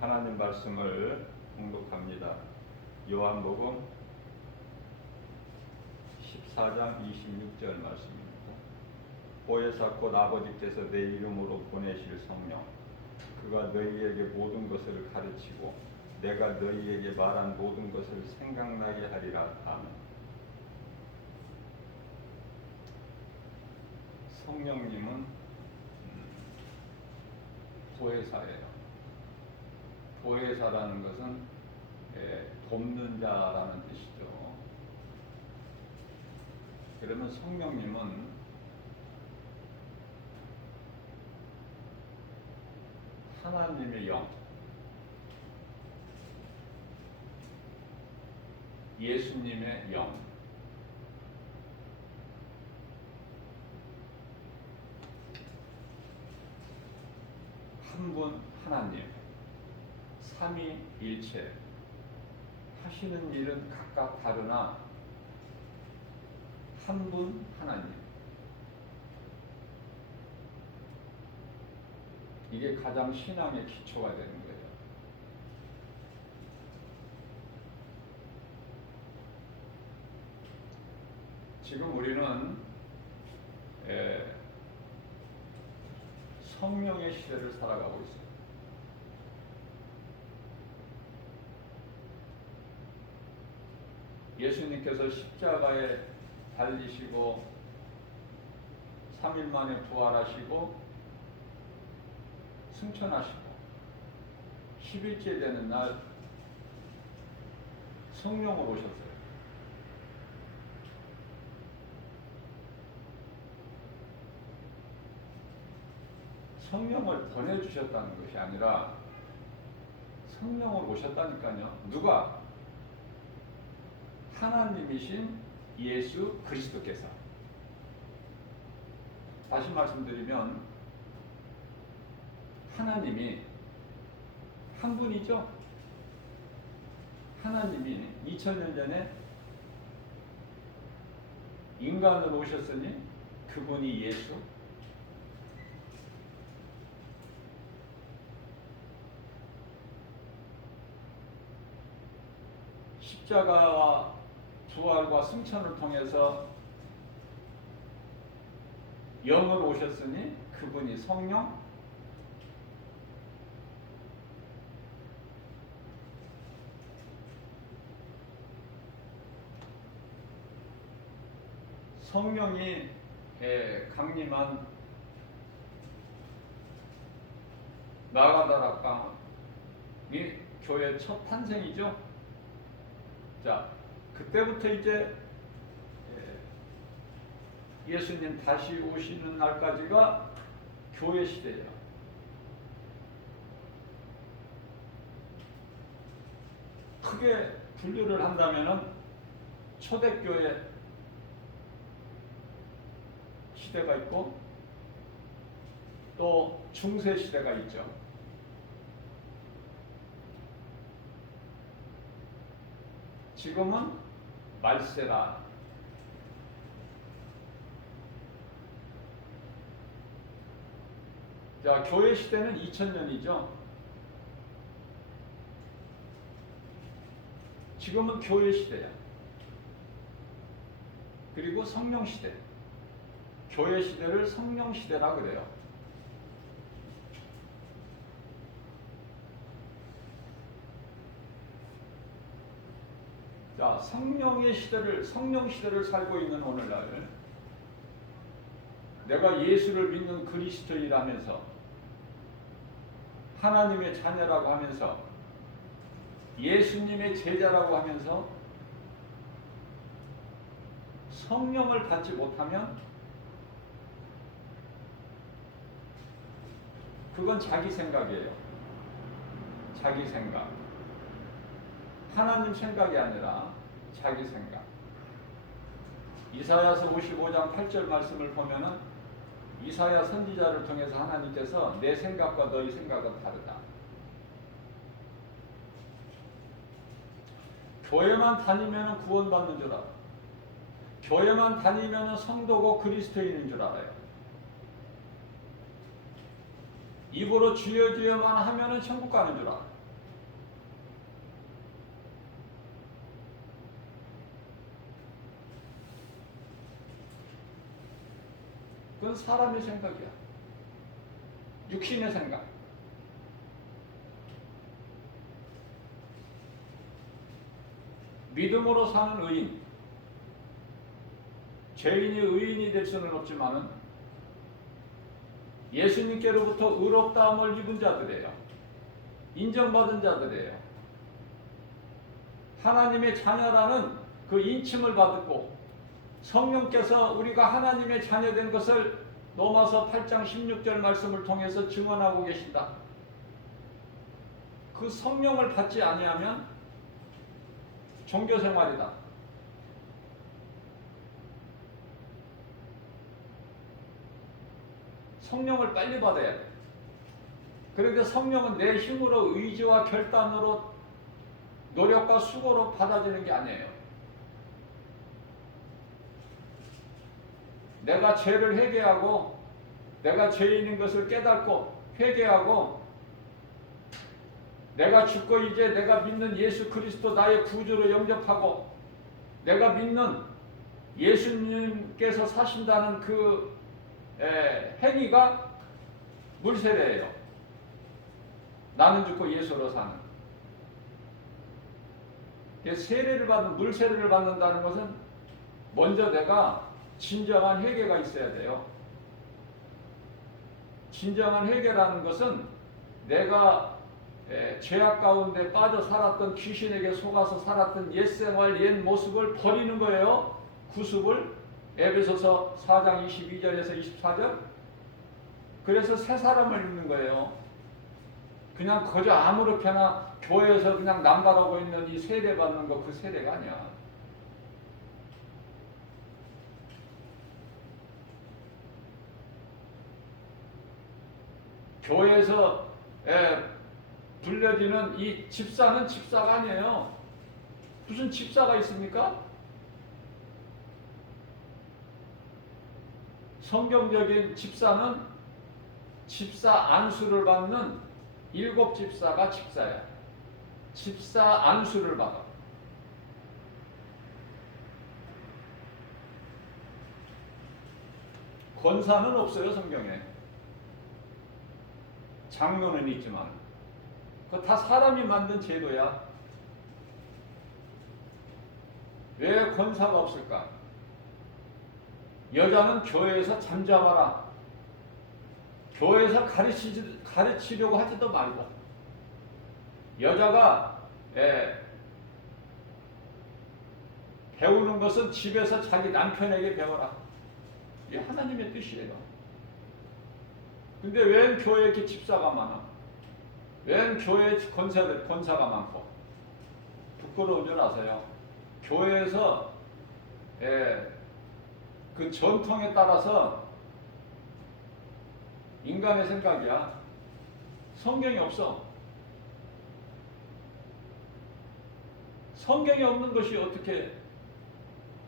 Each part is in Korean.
하나님 말씀을 공독합니다. 요한복음 14장 26절 말씀입니다. 보혜사 곧 아버지께서 내 이름으로 보내실 성령, 그가 너희에게 모든 것을 가르치고 내가 너희에게 말한 모든 것을 생각나게 하리라. 아멘. 성령님은 보혜사예요. 보혜사라는 것은 돕는 자라는 뜻이죠. 그러면 성령님은 하나님의 영, 예수님의 영, 한 분 하나님, 삼위일체, 하시는 일은 각각 다르나 한 분 하나님. 이게 가장 신앙의 기초가 되는 거예요. 지금 우리는 성령의 시대를 살아가고 있어요. 예수님께서 십자가에 달리시고 3일 만에 부활하시고 승천하시고 10일째 되는 날 성령으로 오셨어요. 성령을 보내주셨다는 것이 아니라 성령으로 오셨다니까요. 누가? 하나님이신 예수 그리스도께서. 다시 말씀드리면 하나님이 한 분이죠. 하나님이 2000년 전에 인간으로 오셨으니 그분이 예수. 십자가와 부활과 승천을 통해서 영으로 오셨으니 그분이 성령. 성령이 강림한 나가다락방이 교회 첫 탄생이죠. 자, 그때부터 이제 예수님 다시 오시는 날까지가 교회 시대예요. 크게 분류를 한다면은 초대교회 시대가 있고 또 중세 시대가 있죠. 지금은 말세다. 자, 교회 시대는 2000년이죠. 지금은 교회 시대야. 그리고 성령 시대. 교회 시대를 성령 시대라 그래요. 자, 성령 시대를 살고 있는 오늘날 내가 예수를 믿는 그리스도인이라면서 하나님의 자녀라고 하면서 예수님의 제자라고 하면서 성령을 받지 못하면 그건 자기 생각이에요. 자기 생각. 하나님 생각이 아니라 자기 생각. 이사야서 55장 8절 말씀을 보면은 이사야 선지자를 통해서 하나님께서 내 생각과 너희 생각은 다르다. 교회만 다니면 구원받는 줄 알아. 교회만 다니면 성도고 그리스도인인 줄 알아요. 입으로 주여 주여만 하면 천국 가는 줄 알아. 그건 사람의 생각이야. 육신의 생각. 믿음으로 사는 의인, 죄인이 의인이 될 수는 없지만은 예수님께로부터 의롭다함을 입은 자들이에요. 인정받은 자들이에요. 하나님의 자녀라는 그 인침을 받고 성령께서 우리가 하나님의 자녀된 것을 로마서 8장 16절 말씀을 통해서 증언하고 계신다. 그 성령을 받지 아니하면 종교생활이다. 성령을 빨리 받아야 돼. 그런데 성령은 내 힘으로 의지와 결단으로 노력과 수고로 받아지는 게 아니에요. 내가 죄를 회개하고 내가 죄인인 것을 깨닫고 회개하고 내가 죽고 이제 내가 믿는 예수 그리스도 나의 구주로 영접하고 내가 믿는 예수님께서 사신다는 그 행위가 물세례예요. 나는 죽고 예수로 사는. 세례를 받는, 물세례를 받는다는 것은 먼저 내가 진정한 회개가 있어야 돼요. 진정한 회개라는 것은 내가 죄악 가운데 빠져 살았던, 귀신에게 속아서 살았던 옛생활, 옛 모습을 버리는 거예요. 구습을. 에베소서 4장 22절에서 24절. 그래서 새 사람을 입는 거예요. 그냥 그저 아무렇게나 교회에서 그냥 남발하고 있는 이 세례 받는 거, 그 세례가 아니야. 교회에서 불려지는 이 집사는 집사가 아니에요. 무슨 집사가 있습니까? 성경적인 집사는 집사 안수를 받는 7 집사가 집사야. 집사 안수를 받아. 권사는 없어요, 성경에. 장로는 있지만 그거 다 사람이 만든 제도야. 왜 권사가 없을까? 여자는 교회에서 잠잠하라. 교회에서 가르치려고 하지도 말고 여자가 배우는 것은 집에서 자기 남편에게 배워라. 이게 하나님의 뜻이에요. 근데 왜 교회에 이렇게 집사가 많아? 왜 교회에 권사가 많고? 부끄러운 줄 아세요? 교회에서 그 전통에 따라서 인간의 생각이야. 성경이 없어. 성경이 없는 것이 어떻게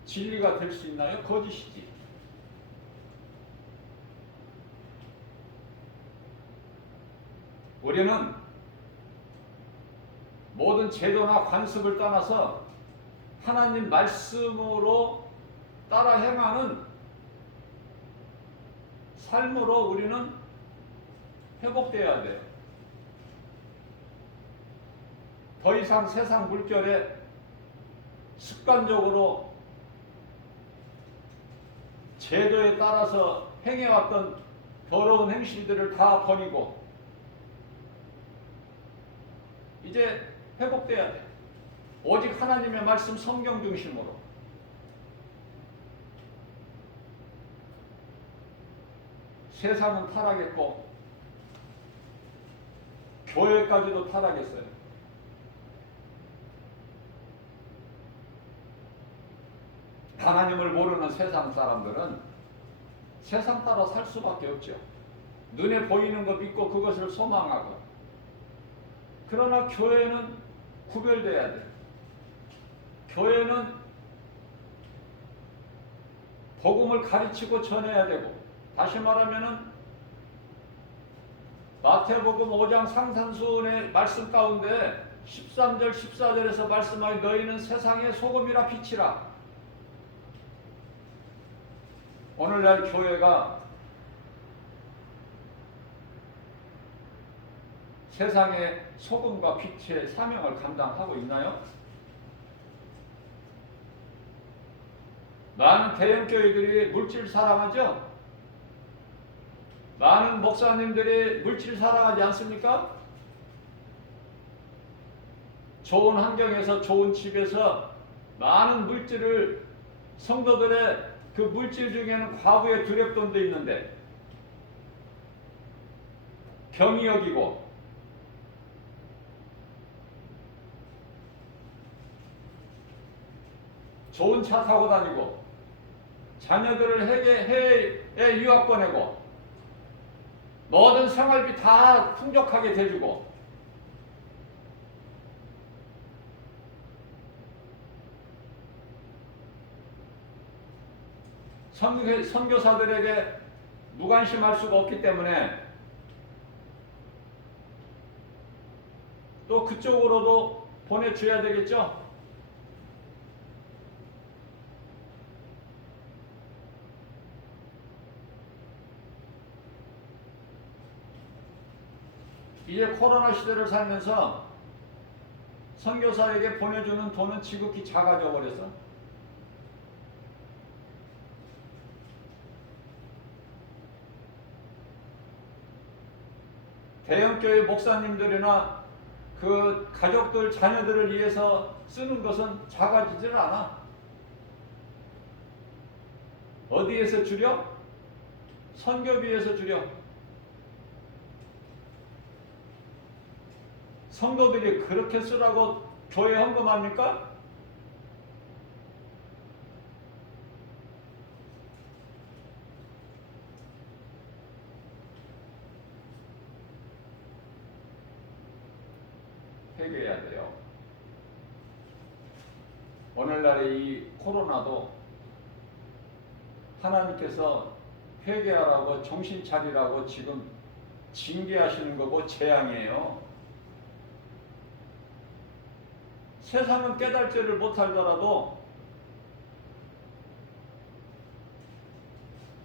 진리가 될 수 있나요? 거짓이지. 우리는 모든 제도나 관습을 떠나서 하나님 말씀으로 따라 행하는 삶으로 우리는 회복되어야 돼요. 더 이상 세상 물결에 습관적으로 제도에 따라서 행해왔던 더러운 행실들을 다 버리고 이제 회복돼야 돼. 오직 하나님의 말씀 성경 중심으로. 세상은 타락했고 교회까지도 타락했어요. 하나님을 모르는 세상 사람들은 세상 따라 살 수밖에 없죠. 눈에 보이는 거 믿고 그것을 소망하고. 그러나 교회는 구별돼야 돼. 교회는 복음을 가르치고 전해야 되고, 다시 말하면은 마태복음 5장 상산수훈의 말씀 가운데 13절 14절에서 말씀하여 너희는 세상의 소금이라 빛이라. 오늘날 교회가 세상의 소금과 빛의 사명을 감당하고 있나요? 많은 대형 교회들이 물질 사랑하죠? 많은 목사님들이 물질 사랑하지 않습니까? 좋은 환경에서 좋은 집에서 많은 물질을 성도들의 그 물질 중에는 과부의 두렵돈도 있는데 경히 여기고 좋은 차 타고 다니고 자녀들을 해외에 유학 보내고 모든 생활비 다 풍족하게 대주고 선교사들에게 무관심할 수가 없기 때문에 또 그쪽으로도 보내줘야 되겠죠. 이제 코로나 시대를 살면서 선교사에게 보내주는 돈은 지극히 작아져 버렸어. 대형교회 목사님들이나 그 가족들, 자녀들을 위해서 쓰는 것은 작아지질 않아. 어디에서 줄여? 선교비에서 줄여. 성도들이 그렇게 쓰라고 교회 헌금합니까? 회개해야 돼요. 오늘날의 이 코로나도 하나님께서 회개하라고 정신 차리라고 지금 징계하시는 거고 재앙이에요. 세상은 깨달지를 못하더라도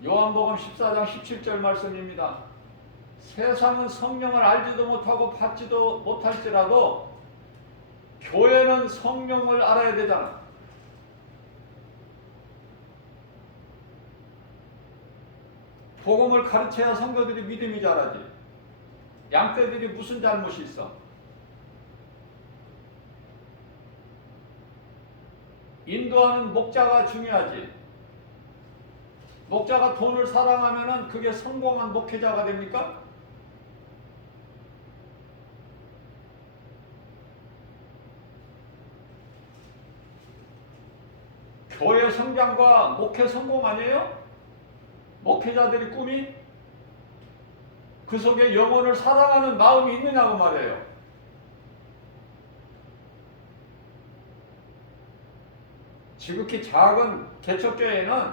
요한복음 14장 17절 말씀입니다. 세상은 성령을 알지도 못하고 받지도 못할지라도 교회는 성령을 알아야 되잖아. 복음을 가르쳐야 성도들이 믿음이 자라지. 양떼들이 무슨 잘못이 있어? 인도하는 목자가 중요하지. 목자가 돈을 사랑하면은 그게 성공한 목회자가 됩니까? 교회 성장과 목회 성공 아니에요? 목회자들의 꿈이? 그 속에 영혼을 사랑하는 마음이 있느냐고 말이에요. 지극히 작은 개척교회는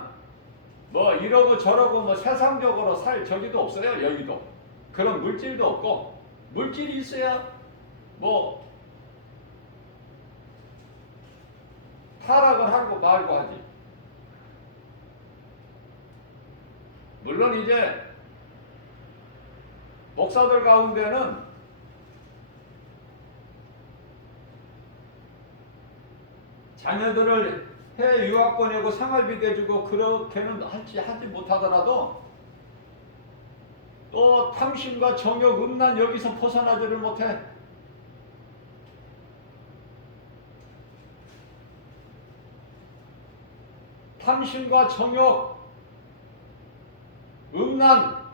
뭐 이러고 저러고 뭐 세상적으로 살 저기도 없어요. 여기도 그런 물질도 없고, 물질이 있어야 뭐 타락을 하고 말고 하지. 물론 이제 목사들 가운데는 자녀들을 해외 유학 보내고 생활비 대주고 그렇게는 하지 못하더라도 또 탐심과 정욕, 음란 여기서 벗어나지를 못해. 탐심과 정욕, 음란,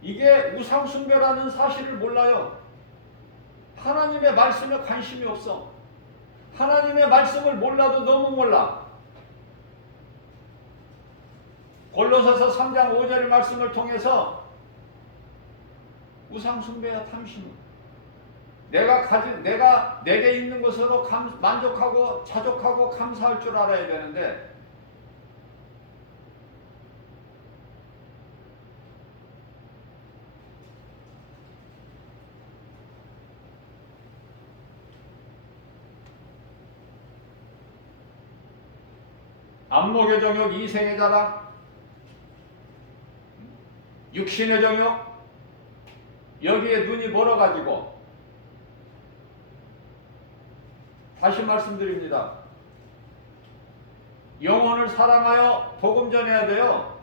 이게 우상숭배라는 사실을 몰라요. 하나님의 말씀에 관심이 없어. 하나님의 말씀을 몰라도 너무 몰라. 골로새서 3장 5절 말씀을 통해서 우상숭배와 탐심, 내가 내게 있는 것으로 만족하고 자족하고 감사할 줄 알아야 되는데, 안목의 정욕, 이생의 자랑, 육신의 정욕, 여기에 눈이 멀어가지고, 다시 말씀드립니다. 영혼을 사랑하여 복음 전해야 돼요.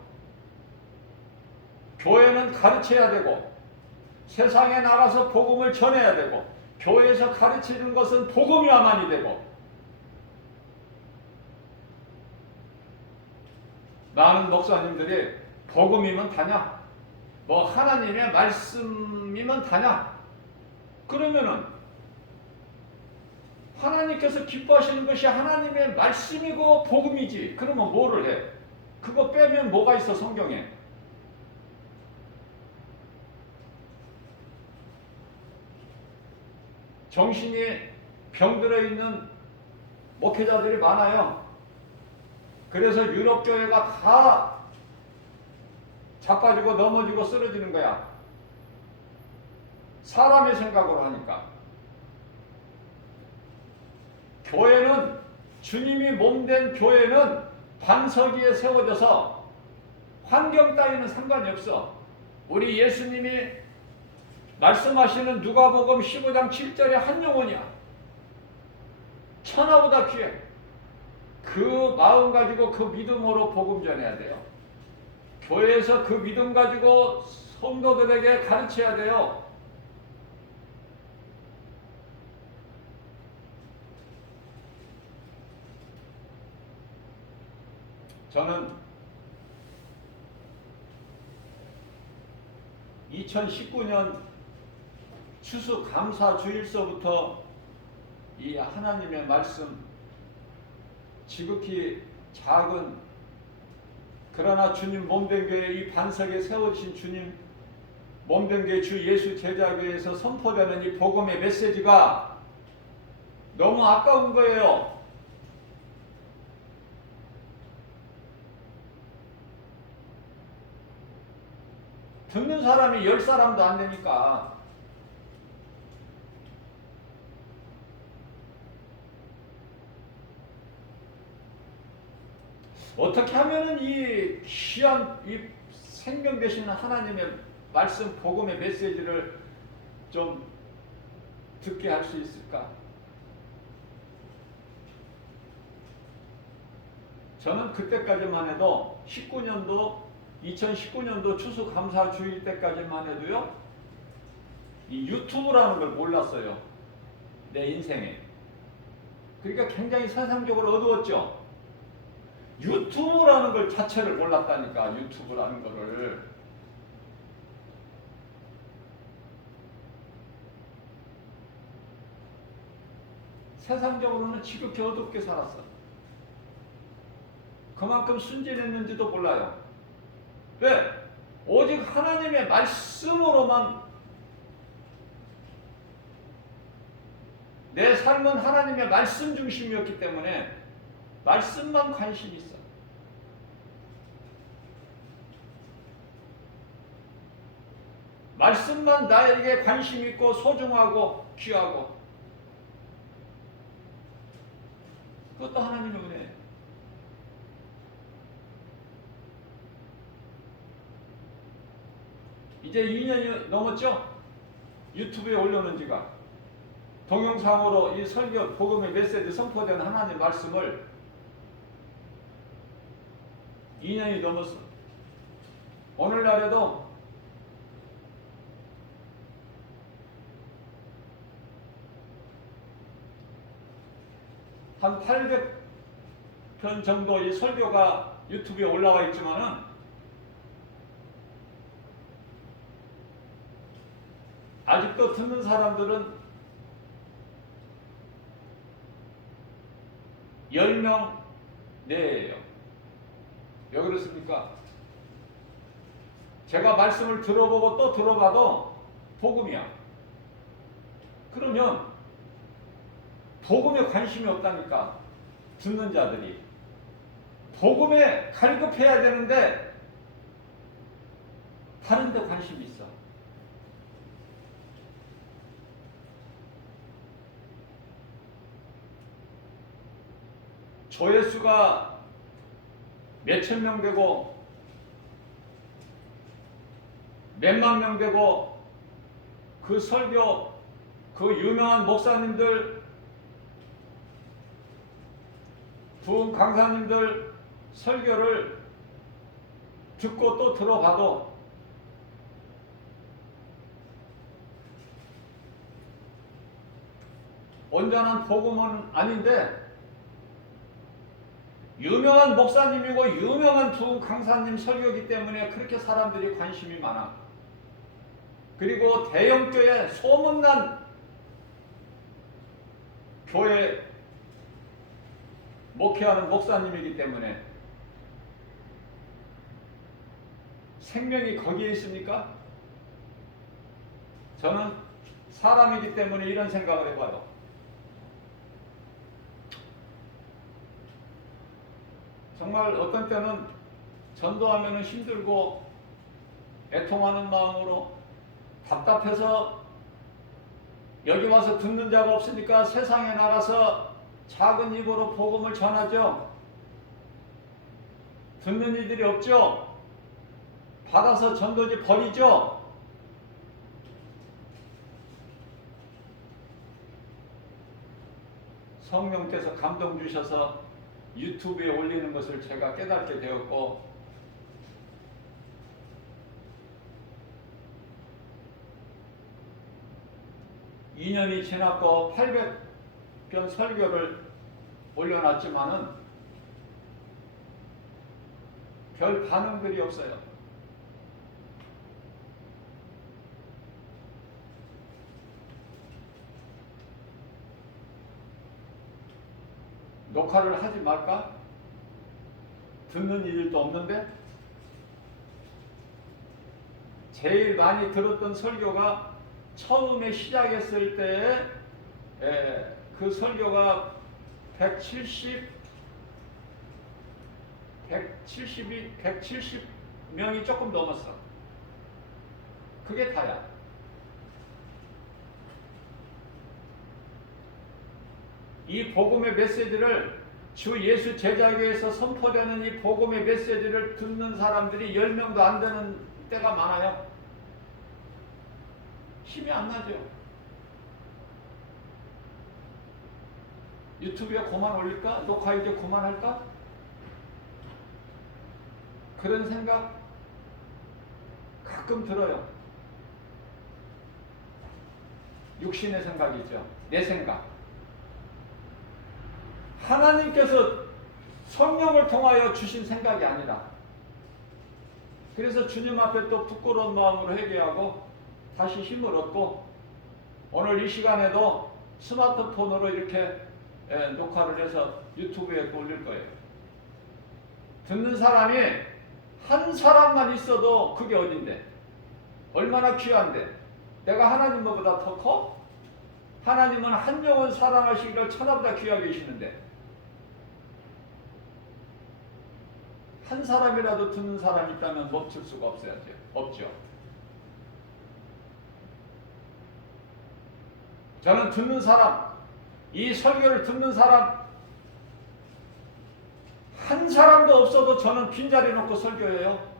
교회는 가르쳐야 되고, 세상에 나가서 복음을 전해야 되고, 교회에서 가르치는 것은 복음이야만이 되고, 많은 목사님들이 복음이면 다냐? 뭐 하나님의 말씀이면 다냐? 그러면은 하나님께서 기뻐하시는 것이 하나님의 말씀이고 복음이지. 그러면 뭐를 해? 그거 빼면 뭐가 있어 성경에? 정신이 병들어 있는 목회자들이 많아요. 그래서 유럽 교회가 다 자빠지고 넘어지고 쓰러지는 거야. 사람의 생각으로 하니까. 교회는, 주님이 몸된 교회는 반석 위에 세워져서 환경 따위는 상관이 없어. 우리 예수님이 말씀하시는 누가복음 15장 7절에 한 영혼이야. 천하보다 귀해. 그 마음 가지고 그 믿음으로 복음 전해야 돼요. 교회에서 그 믿음 가지고 성도들에게 가르쳐야 돼요. 저는 2019년 추수감사주일서부터 이 하나님의 말씀, 지극히 작은 그러나 주님 몸된 교회, 이 반석에 세워진 주님 몸된 교회 주 예수 제자교회에서 선포되는 이 복음의 메시지가 너무 아까운 거예요. 듣는 사람이 10사람도 안 되니까. 어떻게 하면은 이 귀한 이 생명 되시는 하나님의 말씀 복음의 메시지를 좀 듣게 할 수 있을까? 저는 그때까지만 해도 2019년도 추수감사주일 때까지만 해도요, 이 유튜브라는 걸 몰랐어요. 내 인생에. 그러니까 굉장히 세상적으로 어두웠죠. 유튜브라는 걸 자체를 몰랐다니까. 유튜브라는 거를. 세상적으로는 지극히 어둡게 살았어. 그만큼 순진했는지도 몰라요. 왜? 오직 하나님의 말씀으로만, 내 삶은 하나님의 말씀 중심이었기 때문에 말씀만 관심이 있어. 말씀만 나에게 관심 있고 소중하고 귀하고, 그것도 하나님의 은혜예요. 이제 2년이 넘었죠? 유튜브에 올려놓은 지가. 동영상으로 이 설교, 복음의 메시지 선포된 하나님의 말씀을 2년이 넘었어. 오늘날에도 한 800편 정도의 설교가 유튜브에 올라와 있지만은 아직도 듣는 사람들은 10명 내외예요. 왜 그렇습니까? 제가 말씀을 들어보고 또 들어봐도 복음이야. 그러면 복음에 관심이 없다니까. 듣는 자들이 복음에 갈급해야 되는데 다른 데 관심이 있어. 조회수가 몇천 명 되고 몇만 명 되고 그 설교, 그 유명한 목사님들, 부흥 강사님들 설교를 듣고 또 들어봐도 온전한 복음은 아닌데 유명한 목사님이고 유명한 부흥 강사님 설교이기 때문에 그렇게 사람들이 관심이 많아. 그리고 대형교회 소문난 교회 목회하는 목사님이기 때문에 생명이 거기에 있습니까? 저는 사람이기 때문에 이런 생각을 해봐요. 정말 어떤 때는 전도하면 힘들고 애통하는 마음으로 답답해서 여기 와서 듣는 자가 없으니까 세상에 나가서 작은 입으로 복음을 전하죠. 듣는 이들이 없죠. 받아서 전도지 버리죠. 성령께서 감동 주셔서 유튜브에 올리는 것을 제가 깨닫게 되었고, 2년이 지났고 800편 설교를 올려놨지만은 별 반응들이 없어요. 녹화를 하지 말까? 듣는 일도 없는데? 제일 많이 들었던 설교가 처음에 시작했을 때에 그 설교가 170명이 조금 넘었어. 그게 다야. 이 복음의 메시지를 주 예수 제자교회에서 선포되는 이 복음의 메시지를 듣는 사람들이 10명도 안 되는 때가 많아요. 힘이 안 나죠. 유튜브에 그만 올릴까? 녹화 이제 그만할까? 그런 생각 가끔 들어요. 육신의 생각이죠. 내 생각. 하나님께서 성령을 통하여 주신 생각이 아니라, 그래서 주님 앞에 또 부끄러운 마음으로 회개하고 다시 힘을 얻고 오늘 이 시간에도 스마트폰으로 이렇게 녹화를 해서 유튜브에 올릴 거예요. 듣는 사람이 한 사람만 있어도 그게 어딘데? 얼마나 귀한데? 내가 하나님보다 더 커? 하나님은 한 영혼 사랑하시기를 천하보다 귀하게 계시는데 한 사람이라도 듣는 사람이 있다면 멈출 수가 없죠. 저는 듣는 사람, 이 설교를 듣는 사람 한 사람도 없어도 저는 빈자리 놓고 설교해요.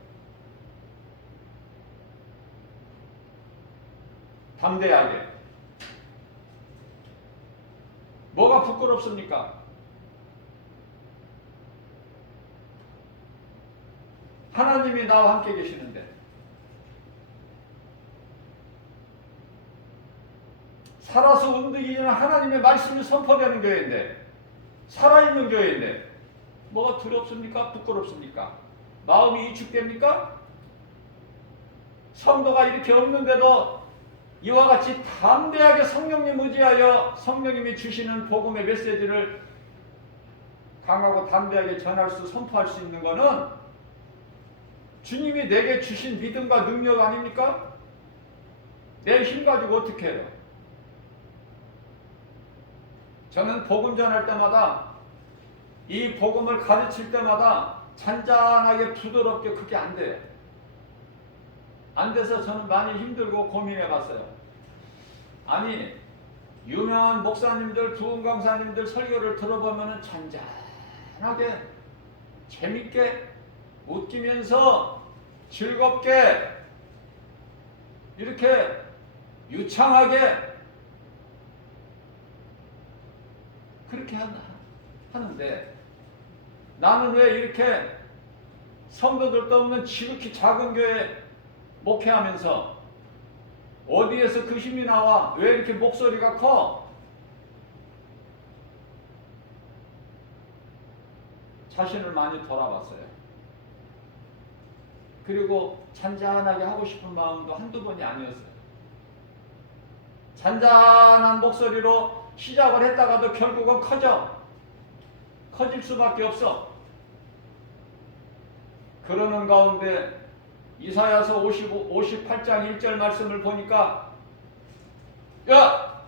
담대하게. 뭐가 부끄럽습니까? 하나님이 나와 함께 계시는데, 살아서 움직이는 하나님의 말씀이 선포되는 교회인데, 살아있는 교회인데 뭐가 두렵습니까? 부끄럽습니까? 마음이 위축됩니까? 성도가 이렇게 없는데도 이와 같이 담대하게 성령님 의지하여 성령님이 주시는 복음의 메시지를 강하고 담대하게 전할 수, 선포할 수 있는 것은 주님이 내게 주신 믿음과 능력 아닙니까? 내 힘 가지고 어떻게 해요? 저는 복음 전할 때마다, 이 복음을 가르칠 때마다 잔잔하게 부드럽게 그게 안 돼요. 안 돼서 저는 많이 힘들고 고민해 봤어요. 아니, 유명한 목사님들, 부흥 강사님들 설교를 들어보면 잔잔하게 재밌게 웃기면서 즐겁게 이렇게 유창하게 그렇게 하는데 나는 왜 이렇게 성도들도 없는 지극히 작은 교회 목회하면서 어디에서 그 힘이 나와? 왜 이렇게 목소리가 커? 자신을 많이 돌아봤어요. 그리고 잔잔하게 하고 싶은 마음도 한두 번이 아니었어요. 잔잔한 목소리로 시작을 했다가도 결국은 커질 수밖에 없어. 그러는 가운데 이사야서 58장 1절 말씀을 보니까 야!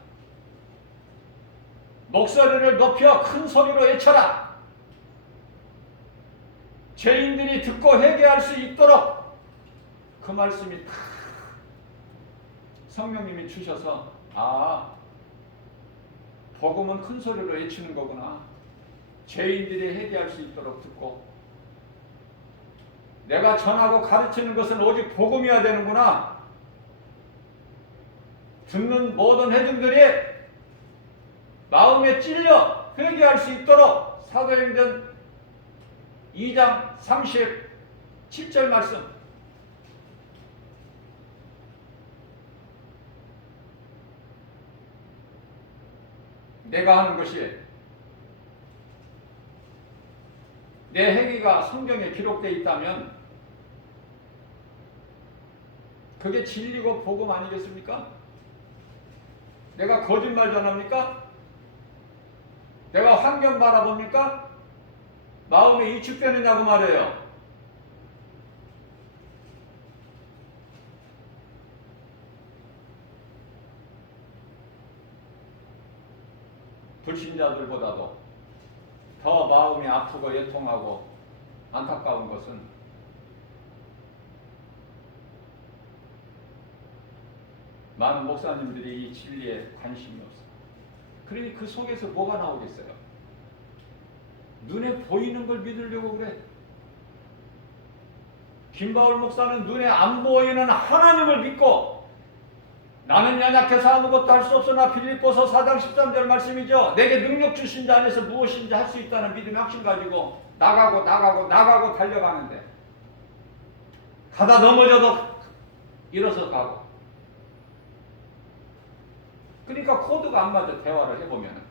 목소리를 높여 큰 소리로 외쳐라. 죄인들이 듣고 회개할 수 있도록. 그 말씀이 다 성령님이 주셔서 복음은 큰 소리로 외치는 거구나. 죄인들이 회개할 수 있도록 듣고 내가 전하고 가르치는 것은 오직 복음이어야 되는구나. 듣는 모든 회중들이 마음에 찔려 회개할 수 있도록 사도행전 2장 37절 말씀. 내가 하는 것이 내 행위가 성경에 기록되어 있다면 그게 진리고 복음 아니겠습니까? 내가 거짓말 전합니까? 내가 환경 바라봅니까? 마음에 위축되느냐고 말해요. 불신자들보다도 더 마음이 아프고 애통하고 안타까운 것은 많은 목사님들이 이 진리에 관심이 없어요. 그러니 그 속에서 뭐가 나오겠어요? 눈에 보이는 걸 믿으려고 그래. 김바울 목사는 눈에 안 보이는 하나님을 믿고 나는 연약해서 아무것도 할 수 없으나 빌립보서 4장 13절 말씀이죠. 내게 능력 주신 자 안에서 무엇인지 할 수 있다는 믿음의 확신 가지고 나가고 달려가는데 가다 넘어져도 일어서 가고. 그러니까 코드가 안 맞아. 대화를 해보면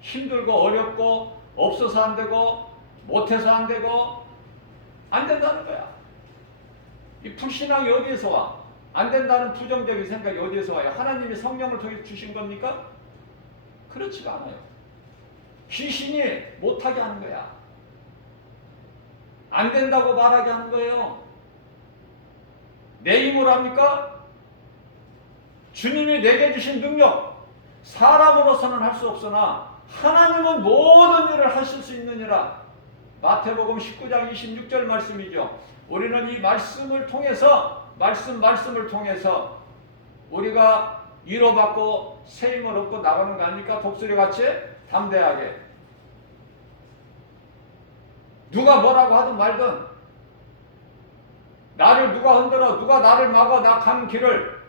힘들고 어렵고 없어서 안 되고 못해서 안 되고 안 된다는 거야. 이 불신앙이 어디에서 와? 안 된다는 부정적인 생각이 어디에서 와요? 하나님이 성령을 통해 주신 겁니까? 그렇지가 않아요. 귀신이 못하게 하는 거야. 안 된다고 말하게 하는 거예요. 내 힘으로 합니까? 주님이 내게 주신 능력, 사람으로서는 할 수 없으나 하나님은 모든 일을 하실 수 있느니라. 마태복음 19장 26절 말씀이죠. 우리는 이 말씀을 통해서 말씀을 통해서 우리가 위로받고 세임을 얻고 나가는 거 아닙니까? 독수리같이 담대하게. 누가 뭐라고 하든 말든 나를 누가 흔들어 누가 나를 막아 나 가는 길을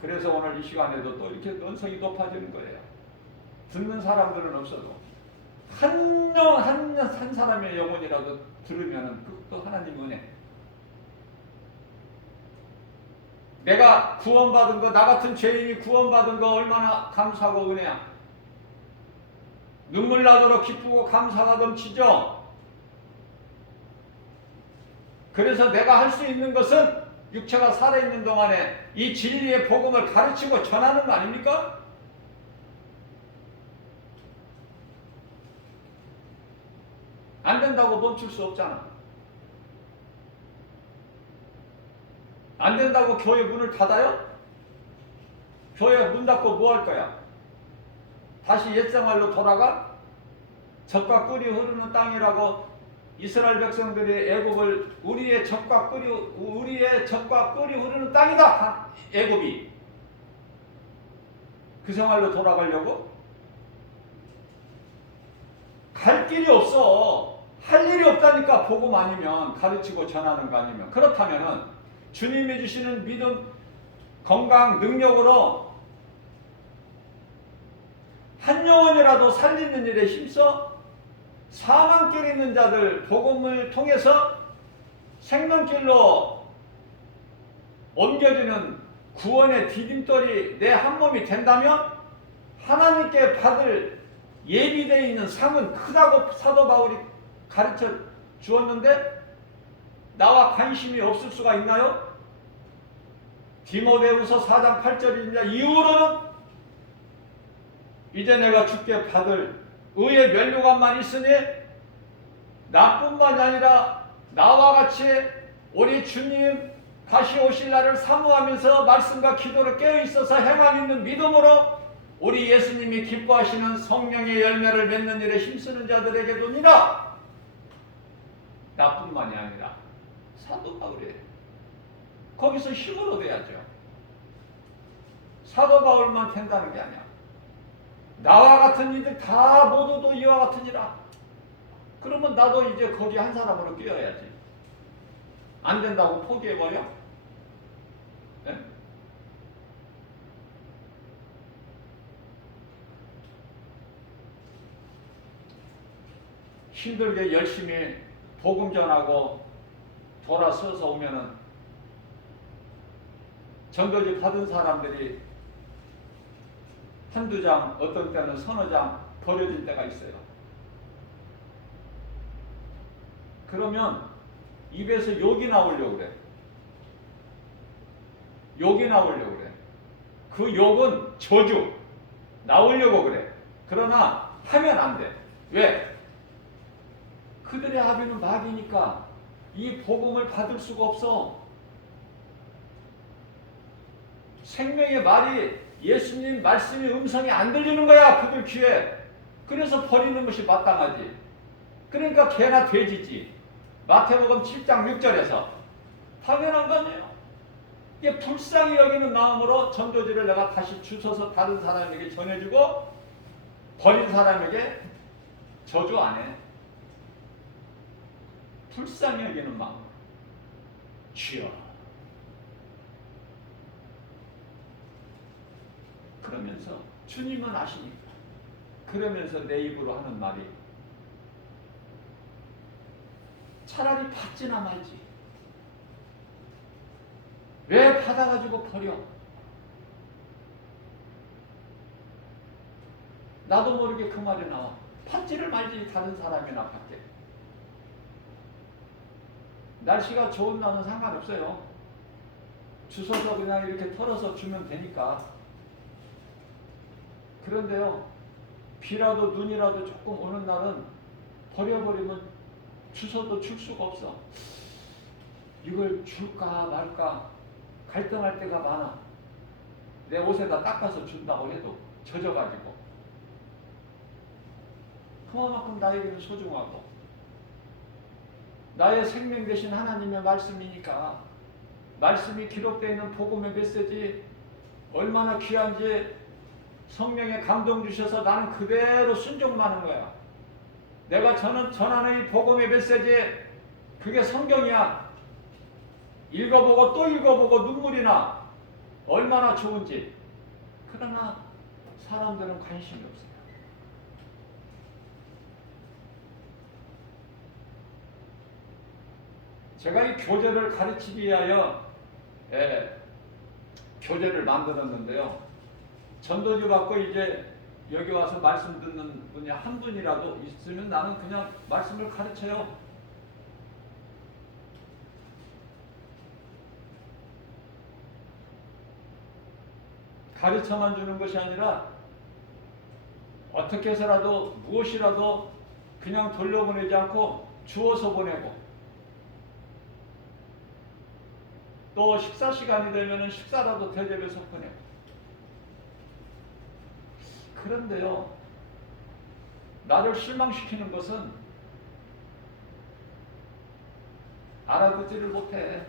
그래서 오늘 이 시간에도 또 이렇게 언성이 높아지는 거예요. 듣는 사람들은 없어도 한 사람의 영혼이라도 들으면 그것도 하나님 은혜. 내가 구원받은 거, 나 같은 죄인이 구원받은 거 얼마나 감사하고 은혜야. 눈물 나도록 기쁘고 감사가 넘치죠. 그래서 내가 할 수 있는 것은 육체가 살아있는 동안에 이 진리의 복음을 가르치고 전하는 거 아닙니까? 안 된다고 멈출 수 없잖아. 안 된다고 교회 문을 닫아요? 교회 문 닫고 뭐 할 거야? 다시 옛생활로 돌아가? 젖과 꿀이 흐르는 땅이라고 이스라엘 백성들이 애굽을 우리의 젖과 꿀이 흐르는 땅이다. 애굽이 그 생활로 돌아가려고? 갈 길이 없어. 할 일이 없다니까. 복음 아니면, 가르치고 전하는 거 아니면. 그렇다면은 주님이 주시는 믿음, 건강, 능력으로 한 영혼이라도 살리는 일에 힘써 사망길 있는 자들 복음을 통해서 생명길로 옮겨지는 구원의 디딤돌이 내 한 몸이 된다면 하나님께 받을 예비되어 있는 상은 크다고 사도 바울이 가르쳐 주었는데 나와 관심이 없을 수가 있나요? 디모데후서 4장 8절입니다. 이후로는 이제 내가 주께 받을 의의 면류관만 있으니 나뿐만이 아니라 나와 같이 우리 주님 다시 오실 날을 사모하면서 말씀과 기도를 깨어있어서 행함 있는 믿음으로 우리 예수님이 기뻐하시는 성령의 열매를 맺는 일에 힘쓰는 자들에게도니라. 나뿐만이 아니라 사도 바울이 거기서 힘을 얻어야죠. 사도 바울만 된다는 게 아니야. 나와 같은 이들 다 모두도 이와 같으니라. 그러면 나도 이제 거기 한 사람으로 끼어야지. 안 된다고 포기해버려? 네? 힘들게 열심히 복음 전하고 돌아서서 오면은 전도지 받은 사람들이 한두 장, 어떤 때는 서너 장 버려질 때가 있어요. 그러면 입에서 욕이 나오려고 그래. 욕이 나오려고 그래. 그 욕은 저주 나오려고 그래. 그러나 하면 안 돼. 왜? 그들의 아비는 마귀니까 이 복음을 받을 수가 없어. 생명의 말이 예수님 말씀의 음성이 안 들리는 거야. 그들 귀에. 그래서 버리는 것이 마땅하지. 그러니까 개나 돼지지. 마태복음 7장 6절에서 당연한 거 아니에요. 이게 불쌍히 여기는 마음으로 전도지를 내가 다시 주워서 다른 사람에게 전해주고 버린 사람에게 저주 안 해. 불쌍히 여기는 마음. 주여. 그러면서 주님은 아시니까. 그러면서 내 입으로 하는 말이 차라리 받지나 말지. 왜 받아가지고 버려? 나도 모르게 그 말이 나와. 받지를 말지. 다른 사람이나 받게. 날씨가 좋은 날은 상관없어요. 주워서 그냥 이렇게 털어서 주면 되니까. 그런데요, 비라도 눈이라도 조금 오는 날은 버려버리면 주워도 줄 수가 없어. 이걸 줄까 말까 갈등할 때가 많아. 내 옷에다 닦아서 준다고 해도 젖어가지고. 그만큼 나에게는 소중하고 나의 생명 되신 하나님의 말씀이니까 말씀이 기록되어 있는 복음의 메시지 얼마나 귀한지 성령의 감동 주셔서 나는 그대로 순종하는 거야. 내가 전하는 이 복음의 메시지 그게 성경이야. 읽어보고 또 읽어보고 눈물이 나. 얼마나 좋은지. 그러나 사람들은 관심이 없어요. 제가 이 교재를 가르치기 위하여 교재를 만들었는데요. 전도지 받고 이제 여기 와서 말씀 듣는 분이 한 분이라도 있으면 나는 그냥 말씀을 가르쳐요. 가르쳐만 주는 것이 아니라 어떻게 해서라도 무엇이라도 그냥 돌려보내지 않고 주어서 보내고 또 식사 시간이 되면 식사라도 대접해서 보내고. 그런데요, 나를 실망시키는 것은 알아듣지를 못해.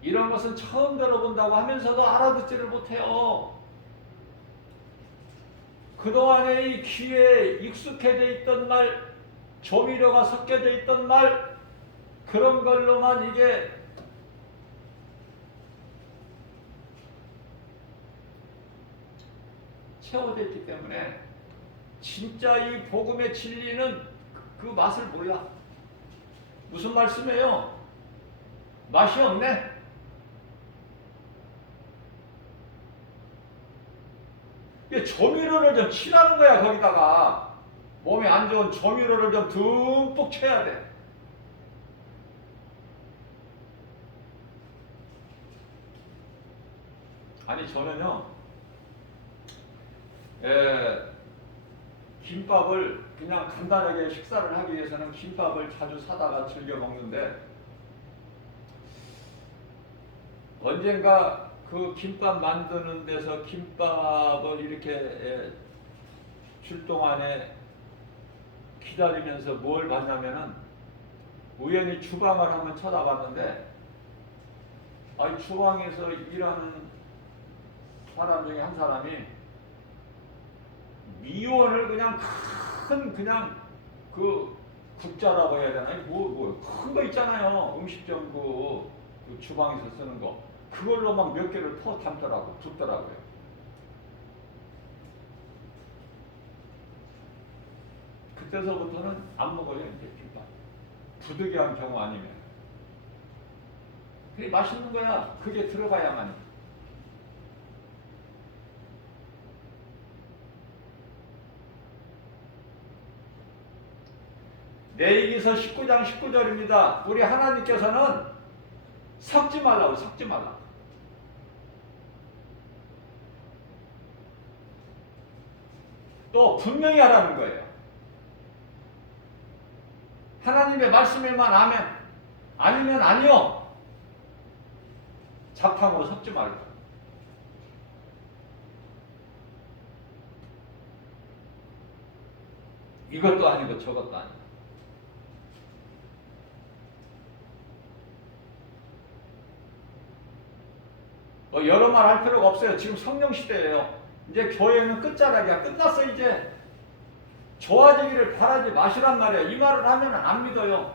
이런 것은 처음 들어본다고 하면서도 알아듣지를 못해요. 그동안에 이 귀에 익숙해져 있던 말, 조미료가 섞여져 있던 말, 그런 걸로만 이게 채워져 있기 때문에 진짜 이 복음의 진리는 그 맛을 몰라. 무슨 말씀이에요? 맛이 없네. 이게 조미료를 좀 칠하는 거야. 거기다가 몸에 안 좋은 조미료를 좀 듬뿍 쳐야 돼. 아니 저는요, 김밥을 그냥 간단하게 식사를 하기 위해서는 김밥을 자주 사다가 즐겨 먹는데, 언젠가 그 김밥 만드는 데서 김밥을 이렇게 줄 동안에 기다리면서 뭘 봤냐면은, 우연히 주방을 한번 쳐다봤는데, 이 주방에서 일하는 사람 중에 한 사람이 미원을 그냥 그냥 그 국자라고 해야 되나? 큰 거 있잖아요. 음식점 그 주방에서 쓰는 거. 그걸로 막 몇 개를 퍼 담더라고, 붓더라고요. 그때서부터는 안 먹어요, 이제 김밥. 부득이한 경우 아니면. 그게 맛있는 거야. 그게 들어가야만. 레위기서 19장 19절입니다. 우리 하나님께서는 섞지 말라고, 섞지 말라. 또 분명히 하라는 거예요. 하나님의 말씀에만 아멘, 아니면 아니요. 잡탕으로 섞지 말고. 이것도 아니고 저것도 아니고. 여러 말 할 필요가 없어요. 지금 성령 시대예요. 이제 교회는 끝자락이야. 끝났어 이제. 좋아지기를 바라지 마시란 말이야. 이 말을 하면 안 믿어요.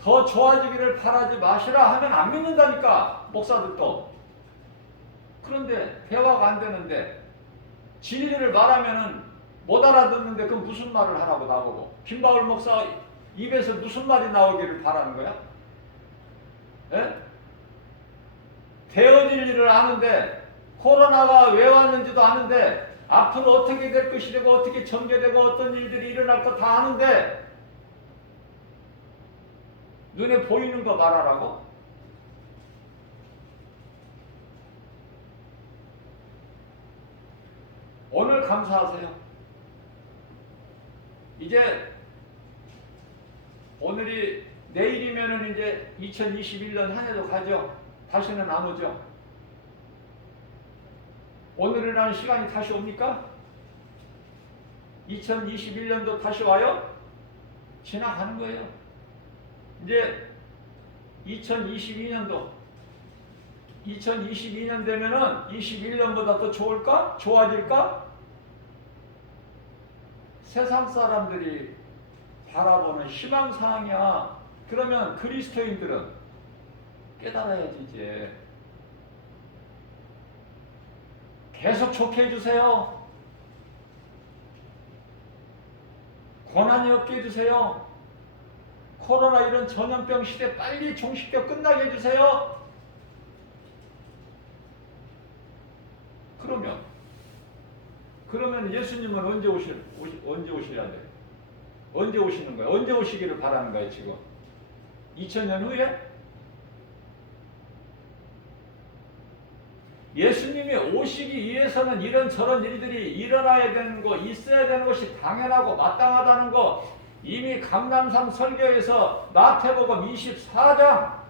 더 좋아지기를 바라지 마시라 하면 안 믿는다니까, 목사들도. 그런데 대화가 안 되는데, 진리를 말하면은 못 알아듣는데 그 무슨 말을 하라고 나보고. 김바울 목사 입에서 무슨 말이 나오기를 바라는 거야? 예? 되어질 일을 아는데, 코로나가 왜 왔는지도 아는데, 앞으로 어떻게 될 것이 되고 어떻게 전개되고 어떤 일들이 일어날 거 다 아는데, 눈에 보이는 거 말하라고? 오늘 감사하세요. 이제 오늘이 내일이면은 이제 2021년 한 해도 가죠. 다시는 안 오죠. 오늘이라는 시간이 다시 옵니까? 2021년도 다시 와요? 지나가는 거예요. 이제 2022년도 2022년 되면은 21년보다 더 좋을까? 좋아질까? 세상 사람들이 바라보는 희망사항이야. 그러면 그리스도인들은 깨달아야지 이제. 계속 좋게 해주세요. 고난이 없게 해주세요. 코로나 이런 전염병 시대 빨리 종식되어 끝나게 해주세요. 그러면 예수님은 언제 오셔야 돼요? 언제 오시는 거예요? 언제 오시기를 바라는 거예요 지금? 2000년 후에? 예수님이 오시기 위해서는 이런저런 일들이 일어나야 되는 거, 있어야 되는 것이 당연하고 마땅하다는 거, 이미 감람산 설교에서 마태복음 24장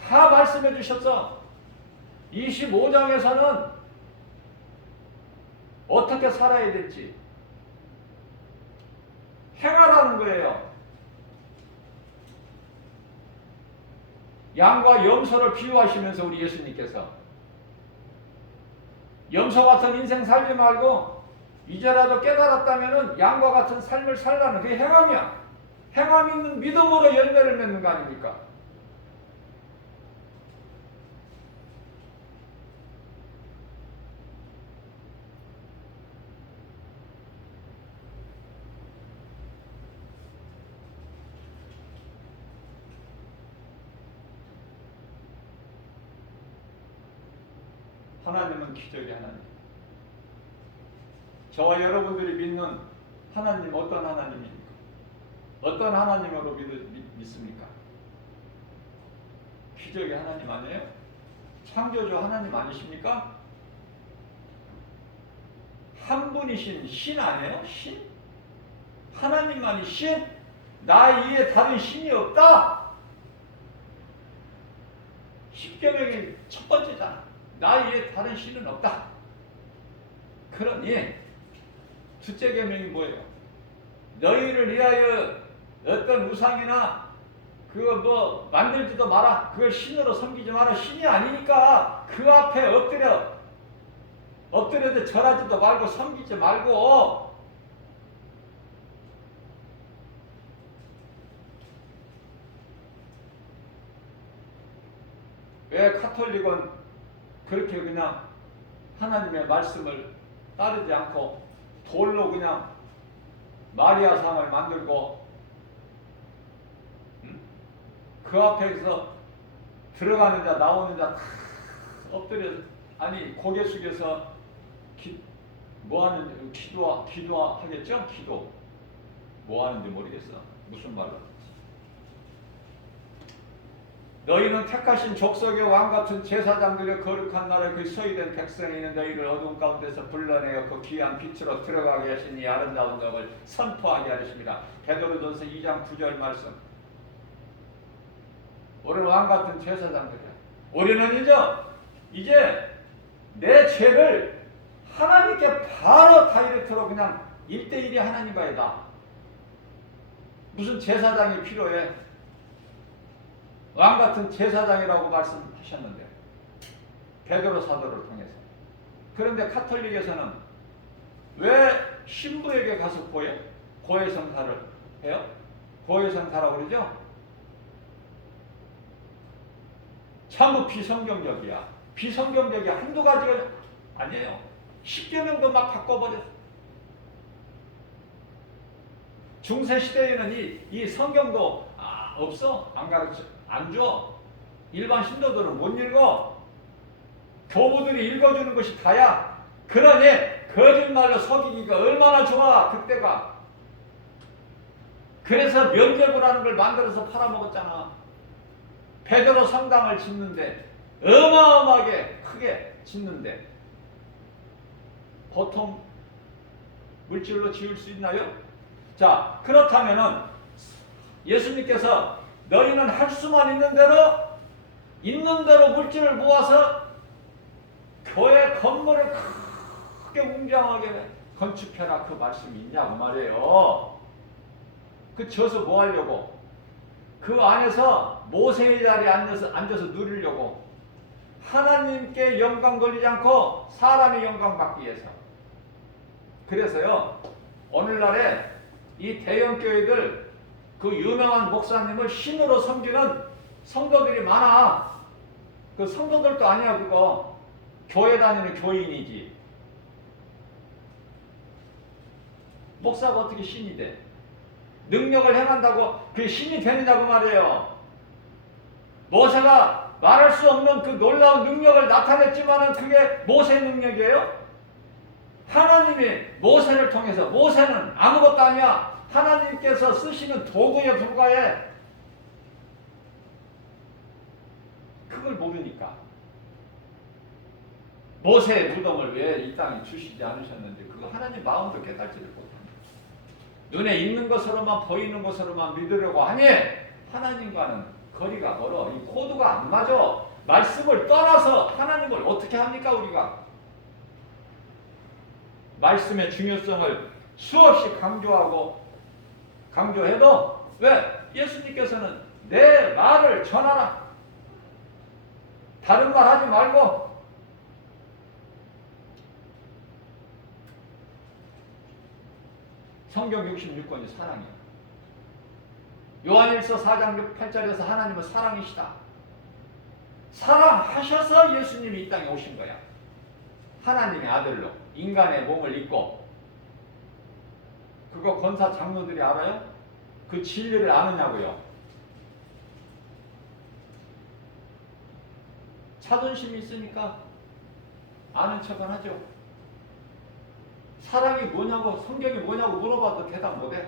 다 말씀해 주셨어. 25장에서는 어떻게 살아야 될지 행하라는 거예요. 양과 염소를 비유하시면서 우리 예수님께서 염소 같은 인생 살지 말고 이제라도 깨달았다면은 양과 같은 삶을 살라는 그게 행함이야. 행함 있는 믿음으로 열매를 맺는 거 아닙니까? 하나님은 기적의 하나님. 저와 여러분들이 믿는 하나님 어떤 하나님입니까? 어떤 하나님으로 믿습니까? 기적의 하나님 아니에요? 창조주 하나님 아니십니까? 한 분이신 신 아니에요? 신? 하나님만이 신? 나 이에 다른 신이 없다. 십계명의 첫 번째잖아. 나 이에 다른 신은 없다. 그러니 둘째 계명이 뭐예요? 너희를 위하여 어떤 우상이나 그거 뭐 만들지도 마라. 그걸 신으로 섬기지 마라. 신이 아니니까 그 앞에 엎드려도 절하지도 말고 섬기지 말고. 왜 카톨릭은 그렇게 그냥 하나님의 말씀을 따르지 않고 돌로 그냥 마리아상을 만들고 그 앞에서 들어가는 자 나오는 자 엎드려 아니 고개 숙여서 뭐하는 기도하겠죠? 기도 뭐하는지 모르겠어. 무슨 말로 너희는 택하신 족속의 왕같은 제사장들의 거룩한 나라에 그 소유된 백성이 있는 너희를 어두운 가운데서 불러내어 그 귀한 빛으로 들어가게 하시니 아름다운 점을 선포하게 하십니다. 베드로전서 2장 9절 말씀. 우리는 왕같은 제사장들이야. 우리는 이제 내 죄를 하나님께 바로 다이렉트로 그냥 1대1이 하나님과의 다. 무슨 제사장이 필요해? 왕같은 제사장이라고 말씀하셨는데 베드로 사도를 통해서. 그런데 카톨릭에서는 왜 신부에게 가서 고해성사를 해요? 고해성사라고 그러죠? 전부 비성경적이야. 비성경적이 한두 가지가 아니에요. 10계명도 막 바꿔버렸어. 중세시대에는 이 성경도 없어. 안 가르쳐. 안 줘. 일반 신도들은 못 읽어. 교부들이 읽어주는 것이 다야. 그러니 거짓말로 속이기가 얼마나 좋아 그때가. 그래서 명제부라는 걸 만들어서 팔아먹었잖아. 베드로 성당을 짓는데 어마어마하게 크게 짓는데 보통 물질로 지을 수 있나요? 자, 그렇다면은 예수님께서 너희는 할 수만 있는 대로 물질을 모아서 교회 건물을 크게 웅장하게 건축해라 그 말씀이 있냐고 말이에요. 그 져서 뭐 하려고? 그 안에서 모세의 자리에 앉아서 누리려고. 하나님께 영광 돌리지 않고 사람의 영광 받기 위해서. 그래서요 오늘날에 이 대형교회들 그 유명한 목사님을 신으로 섬기는 성도들이 많아. 그 성도들도 아니야 그거. 교회 다니는 교인이지. 목사가 어떻게 신이 돼? 능력을 행한다고 그게 신이 되느냐고 말이에요. 모세가 말할 수 없는 그 놀라운 능력을 나타냈지만은 그게 모세의 능력이에요? 하나님이 모세를 통해서, 모세는 아무것도 아니야. 하나님께서 쓰시는 도구에 불과해. 그걸 모르니까. 모세의 무덤을 왜 이 땅에 주시지 않으셨는지 그거 하나님 마음도 깨닫지를 못합니다. 눈에 있는 것으로만 보이는 것으로만 믿으려고 하니 하나님과는 거리가 멀어. 이 코드가 안 맞아. 말씀을 떠나서 하나님을 어떻게 합니까 우리가? 말씀의 중요성을 수없이 강조해도 왜? 예수님께서는 내 말을 전하라. 다른 말 하지 말고 성경 66권이 사랑이야. 요한일서 4장 8절에서 하나님은 사랑이시다. 사랑하셔서 예수님이 이 땅에 오신 거야. 하나님의 아들로 인간의 몸을 입고. 그거 권사 장로들이 알아요? 그 진리를 아느냐고요? 자존심이 있으니까 아는 척은 하죠. 사랑이 뭐냐고, 성경이 뭐냐고 물어봐도 대답 못해.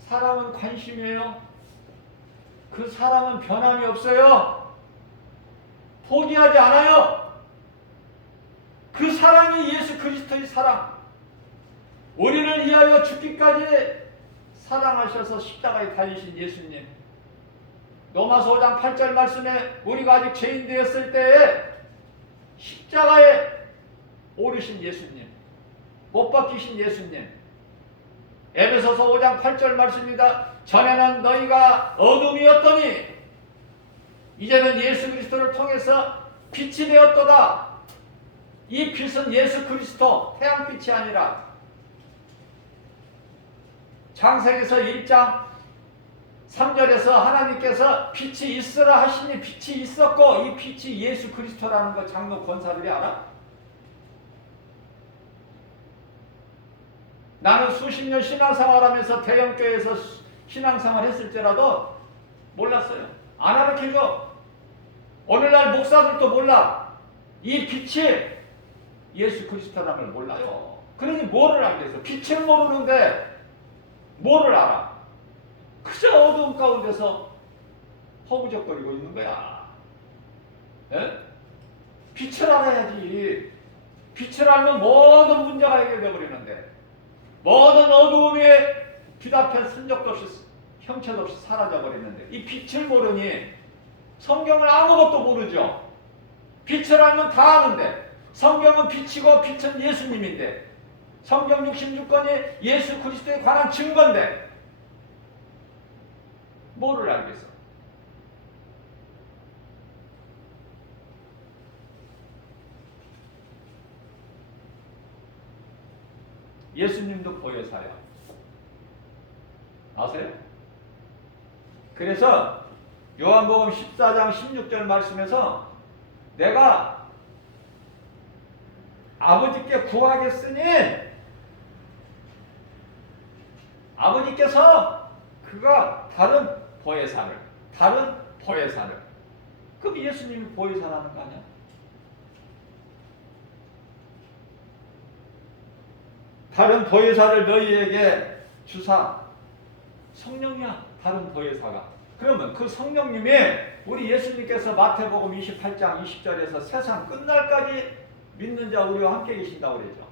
사랑은 관심이에요. 그 사랑은 변함이 없어요. 포기하지 않아요. 그 사랑이 예수 그리스도의 사랑. 우리를 위하여 죽기까지 사랑하셔서 십자가에 달리신 예수님. 로마서 5장 8절 말씀에 우리가 아직 죄인 되었을 때에 십자가에 오르신 예수님, 못 박히신 예수님. 에베소서 5장 8절 말씀입니다. 전에는 너희가 어둠이었더니 이제는 예수 그리스도를 통해서 빛이 되었도다. 이 빛은 예수 그리스도 태양빛이 아니라 창세기서 1장 3절에서 하나님께서 빛이 있으라 하시니 빛이 있었고 이 빛이 예수 그리스도라는 거 장로 권사들이 알아? 나는 수십 년 신앙생활하면서 대형교회에서 신앙생활 했을지라도 몰랐어요. 안 가르쳐줘. 오늘날 목사들도 몰라. 이 빛이 예수 그리스도라는 걸 몰라요. 그러니 뭐를 알겠어? 빛을 모르는데 뭐를 알아? 그저 어두운 가운데서 허우적거리고 있는 거야. 에? 빛을 알아야지. 빛을 알면 모든 문제가 해결되어 버리는데 모든 어두움이 빛 앞에 흔적도 없이 형체도 없이 사라져 버리는데 이 빛을 모르니 성경을 아무것도 모르죠. 빛을 알면 다 아는데 성경은 빛이고 빛은 예수님인데 성경 66권이 예수 그리스도에 관한 증거인데 뭐를 알겠어? 예수님도 보혜사야. 아세요? 그래서 요한복음 14장 16절 말씀에서 내가 아버지께 구하겠으니 아버지께서 그가 다른 보혜사를 그럼 예수님이 보혜사라는 거 아니야? 다른 보혜사를 너희에게 주사. 성령이야 다른 보혜사가. 그러면 그 성령님이 우리 예수님께서 마태복음 28장 20절에서 세상 끝날까지 믿는 자 우리와 함께 계신다고 그러죠.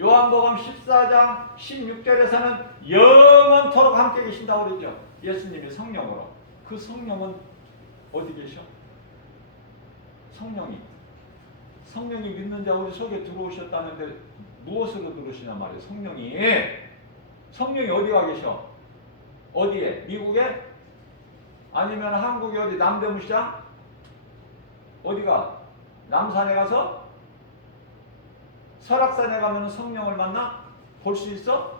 요한복음 14장 16절에서는 영원토록 함께 계신다고 그러죠. 예수님이 성령으로. 그 성령은 어디 계셔? 성령이 믿는 자 우리 속에 들어오셨다는데 무엇으로 들어오시냐 말이에요. 성령이 어디가 계셔? 어디에? 미국에? 아니면 한국에 어디 남대문시장? 어디가? 남산에 가서? 설악산에 가면 성령을 만나? 볼 수 있어?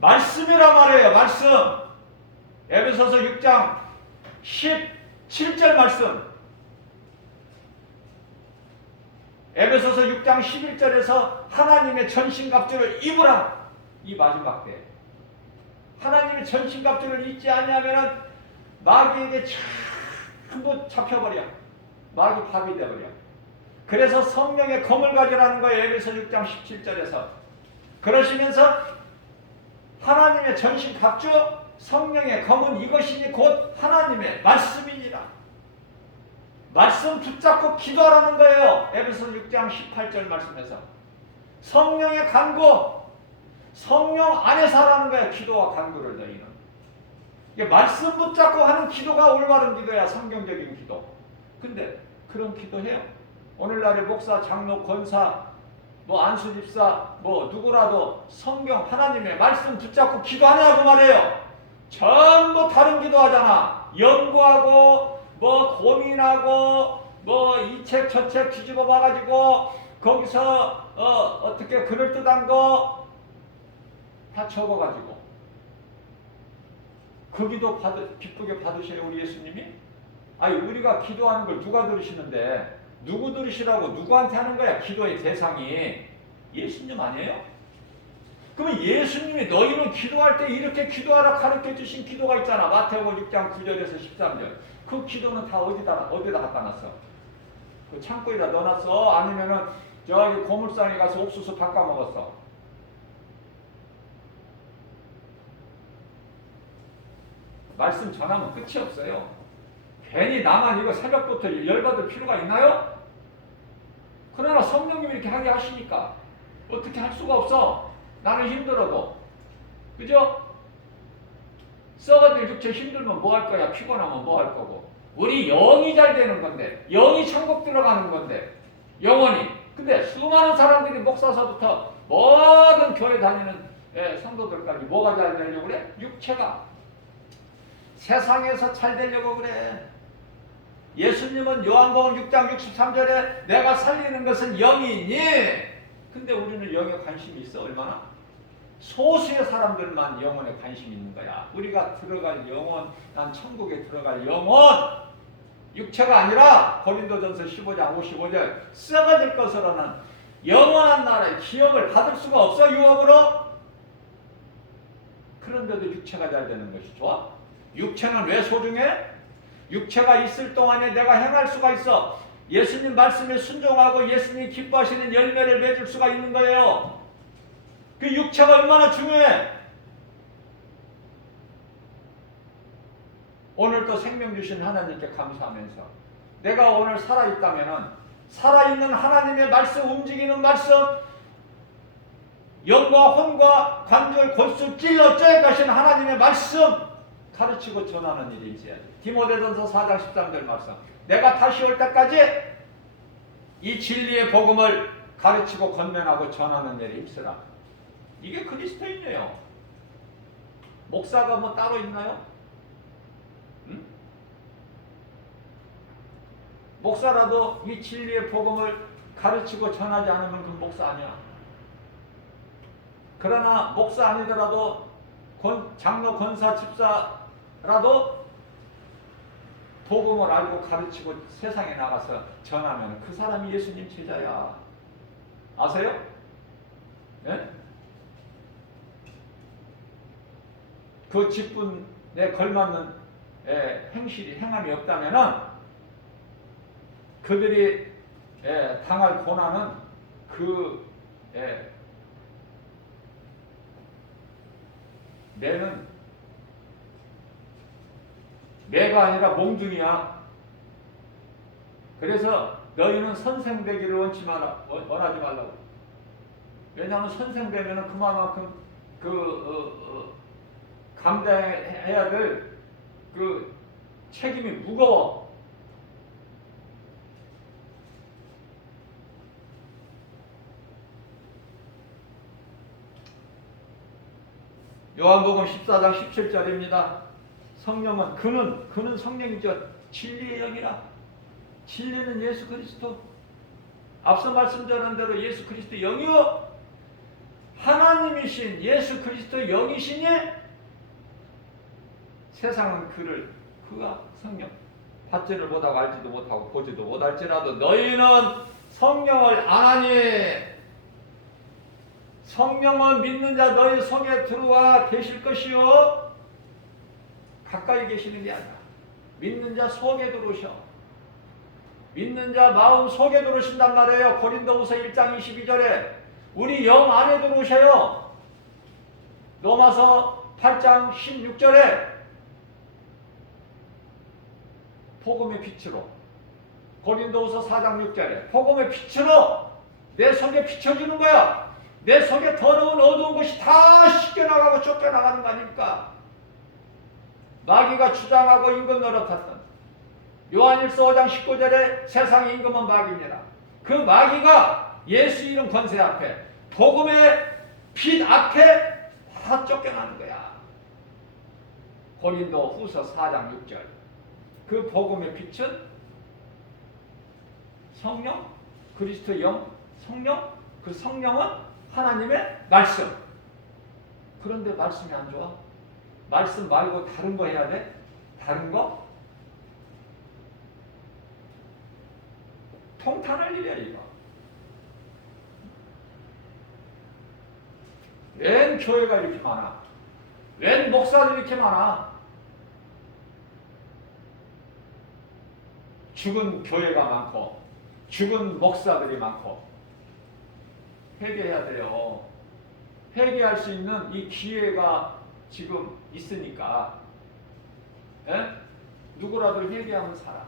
말씀이란 말이에요. 말씀. 에베소서 6장 17절 말씀. 에베소서 6장 11절에서 하나님의 전신갑주를 입으라. 이 마지막 때 하나님의 전신갑주를 입지 아니하면 마귀에게 전부 잡혀버려. 마귀 밥이 되어버려. 그래서 성령의 검을 가지라는 거예요. 에베소 6장 17절에서. 그러시면서 하나님의 전신갑주 성령의 검은 이것이니 곧 하나님의 말씀이니라. 말씀 붙잡고 기도하라는 거예요. 에베소 6장 18절 말씀에서. 성령의 간구, 성령 안에서 하라는 거예요. 기도와 간구를 너희는. 이게 말씀 붙잡고 하는 기도가 올바른 기도야. 성경적인 기도. 근데 그런 기도해요? 오늘날의 목사, 장로, 권사, 안수집사, 누구라도 성경 하나님의 말씀 붙잡고 기도하냐고 말해요. 전부 다른 기도하잖아. 연구하고 고민하고 뭐 이 책 저 책 뒤집어 봐가지고 거기서 어떻게 그럴듯한 거 다 적어가지고 그 기도 기쁘게 받으셔요 우리 예수님이? 아니 우리가 기도하는 걸 누가 들으시는데 누구 들으시라고 누구한테 하는 거야? 기도의 대상이 예수님 아니에요? 그러면 예수님이 너희는 기도할 때 이렇게 기도하라 가르쳐 주신 기도가 있잖아. 마태복음 6장 9절에서 13절. 그 기도는 다 어디다 갖다 놨어? 그 창고에다 넣어놨어? 아니면은 저기 고물상에 가서 옥수수 바꿔 먹었어? 말씀 전하면 끝이 없어요. 괜히 나만 이거 새벽부터 열받을 필요가 있나요? 그러나 성령님이 이렇게 하게 하시니까 어떻게 할 수가 없어. 나는 힘들어도. 그죠? 썩어질 육체 힘들면 뭐 할 거야? 피곤하면 뭐 할 거고. 우리 영이 잘 되는 건데, 영이 천국 들어가는 건데, 영원히. 근데 수많은 사람들이 목사서부터 모든 교회 다니는 성도들까지 뭐가 잘 되려고 그래? 육체가. 세상에서 잘 되려고 그래. 예수님은 요한복음 6장 63절에 내가 살리는 것은 영이니. 근데 우리는 영에 관심이 있어 얼마나? 소수의 사람들만 영혼에 관심이 있는 거야. 우리가 들어갈 영혼, 난 천국에 들어갈 영혼, 육체가 아니라 고린도전서 15장 55절 썩어질 것으로는 영원한 나라의 기업을 받을 수가 없어. 유업으로. 그런데도 육체가 잘 되는 것이 좋아? 육체는 왜 소중해? 육체가 있을 동안에 내가 행할 수가 있어. 예수님 말씀에 순종하고 예수님이 기뻐하시는 열매를 맺을 수가 있는 거예요. 그 육체가 얼마나 중요해. 오늘 또 생명 주신 하나님께 감사하면서 내가 오늘 살아있다면 살아있는 하나님의 말씀, 움직이는 말씀, 영과 혼과 관절 골수 찔러 쪄야 가신 하나님의 말씀 가르치고 전하는 일이 있어야지. 디모데전서 4장 13절 말씀. 내가 다시 올 때까지 이 진리의 복음을 가르치고 권면하고 전하는 일에 힘쓰라. 이게 그리스도인이에요. 목사가 뭐 따로 있나요? 응? 목사라도 이 진리의 복음을 가르치고 전하지 않으면 그 목사 아니야. 그러나 목사 아니더라도 장로, 권사, 집사라도 복음을 알고 가르치고 세상에 나가서 전하면 그 사람이 예수님 제자야. 아세요? 네? 그 직분에 걸맞는 행함이 없다면은 그들이 당할 고난은 매는 매가 아니라 몽둥이야. 그래서 너희는 선생 되기를 원하지 말라고. 왜냐하면 선생 되면은 그만큼 감당해야 될 그 책임이 무거워. 요한복음 14장 17절입니다. 성령은 그는 성령이죠. 진리의 영이라. 진리는 예수 그리스도. 앞서 말씀드린 대로 예수 그리스도 영이요 하나님이신 예수 그리스도 영이시니 세상은 그가 성령 받지를 못하고 알지도 못하고 보지도 못할지라도 너희는 성령을 안하니 성령은 믿는 자 너희 속에 들어와 계실 것이요 가까이 계시는 게 아니라 믿는 자 속에 들어오셔. 믿는 자 마음 속에 들어오신단 말이에요. 고린도후서 1장 22절에 우리 영 안에 들어오셔요. 로마서 8장 16절에 복음의 빛으로, 고린도후서 4장 6절에 복음의 빛으로 내 속에 비춰주는 거야. 내 속에 더러운 어두운 것이 다 씻겨나가고 쫓겨나가는 거 아닙니까? 마귀가 주장하고 임금 노릇했던 요한일서 5장 19절에 세상의 임금은 마귀입니다. 그 마귀가 예수 이름 권세 앞에 복음의 빛 앞에 다 쫓겨나는 거야. 고린도 후서 4장 6절. 그 복음의 빛은 성령, 그리스도의 영, 성령, 그 성령은 하나님의 말씀. 그런데 말씀이 안 좋아? 말씀 말고 다른 거 해야 돼? 다른 거? 통탄할 일이야 이거. 웬 교회가 이렇게 많아? 웬 목사들이 이렇게 많아? 죽은 교회가 많고 죽은 목사들이 많고. 회개해야 돼요. 회개할 수 있는 이 기회가 지금 있으니까 누구라도 회개하면 살아.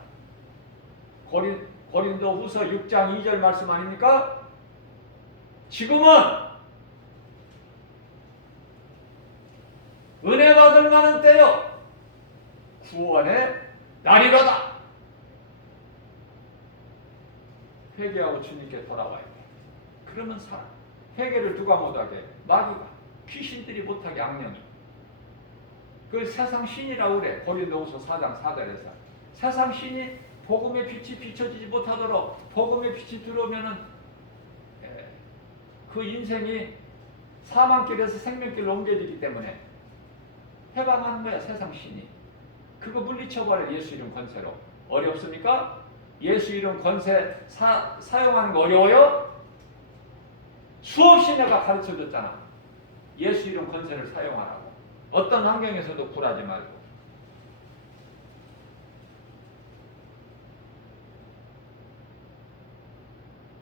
고린도 후서 6장 2절 말씀 아닙니까? 지금은 은혜 받을 만한 때요 구원의 날이로다. 회개하고 주님께 돌아와야 돼. 그러면 살아. 회개를 누가 못하게? 마귀가, 귀신들이 못하게, 악령이. 그 세상 신이라고 그래. 고린도후서 4장 4절에서 세상 신이 복음의 빛이 비춰지지 못하도록 복음의 빛이 들어오면은 그 인생이 사망길에서 생명길로 옮겨지기 때문에 해방하는 거야. 세상 신이. 그거 물리쳐버려. 예수 이름 권세로. 어렵습니까? 예수 이름 권세 사용하는 거 어려워요? 수없이 내가 가르쳐줬잖아. 예수 이름 권세를 사용하라고. 어떤 환경에서도 굴하지 말고.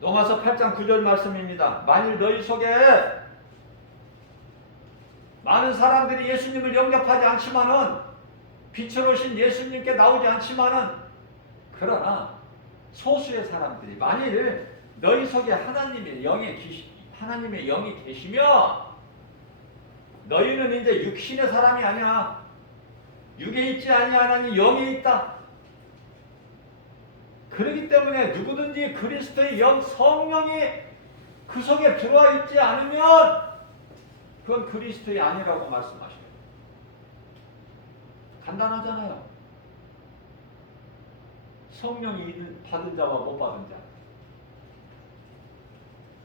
로마서 8장 9절 말씀입니다. 만일 너희 속에 많은 사람들이 예수님을 영접하지 않지만은 빛으로 오신 예수님께 나오지 않지만은 그러나 소수의 사람들이 만일 너희 속에 하나님의 영이 계시며 너희는 이제 육신의 사람이 아니야. 육에 있지 아니하나니 영에 있다. 그렇기 때문에 누구든지 그리스도의 영 성령이 그 속에 들어와 있지 않으면 그건 그리스도의 아니라고 말씀하셔요. 간단하잖아요. 성령이 받은 자와 못 받은 자.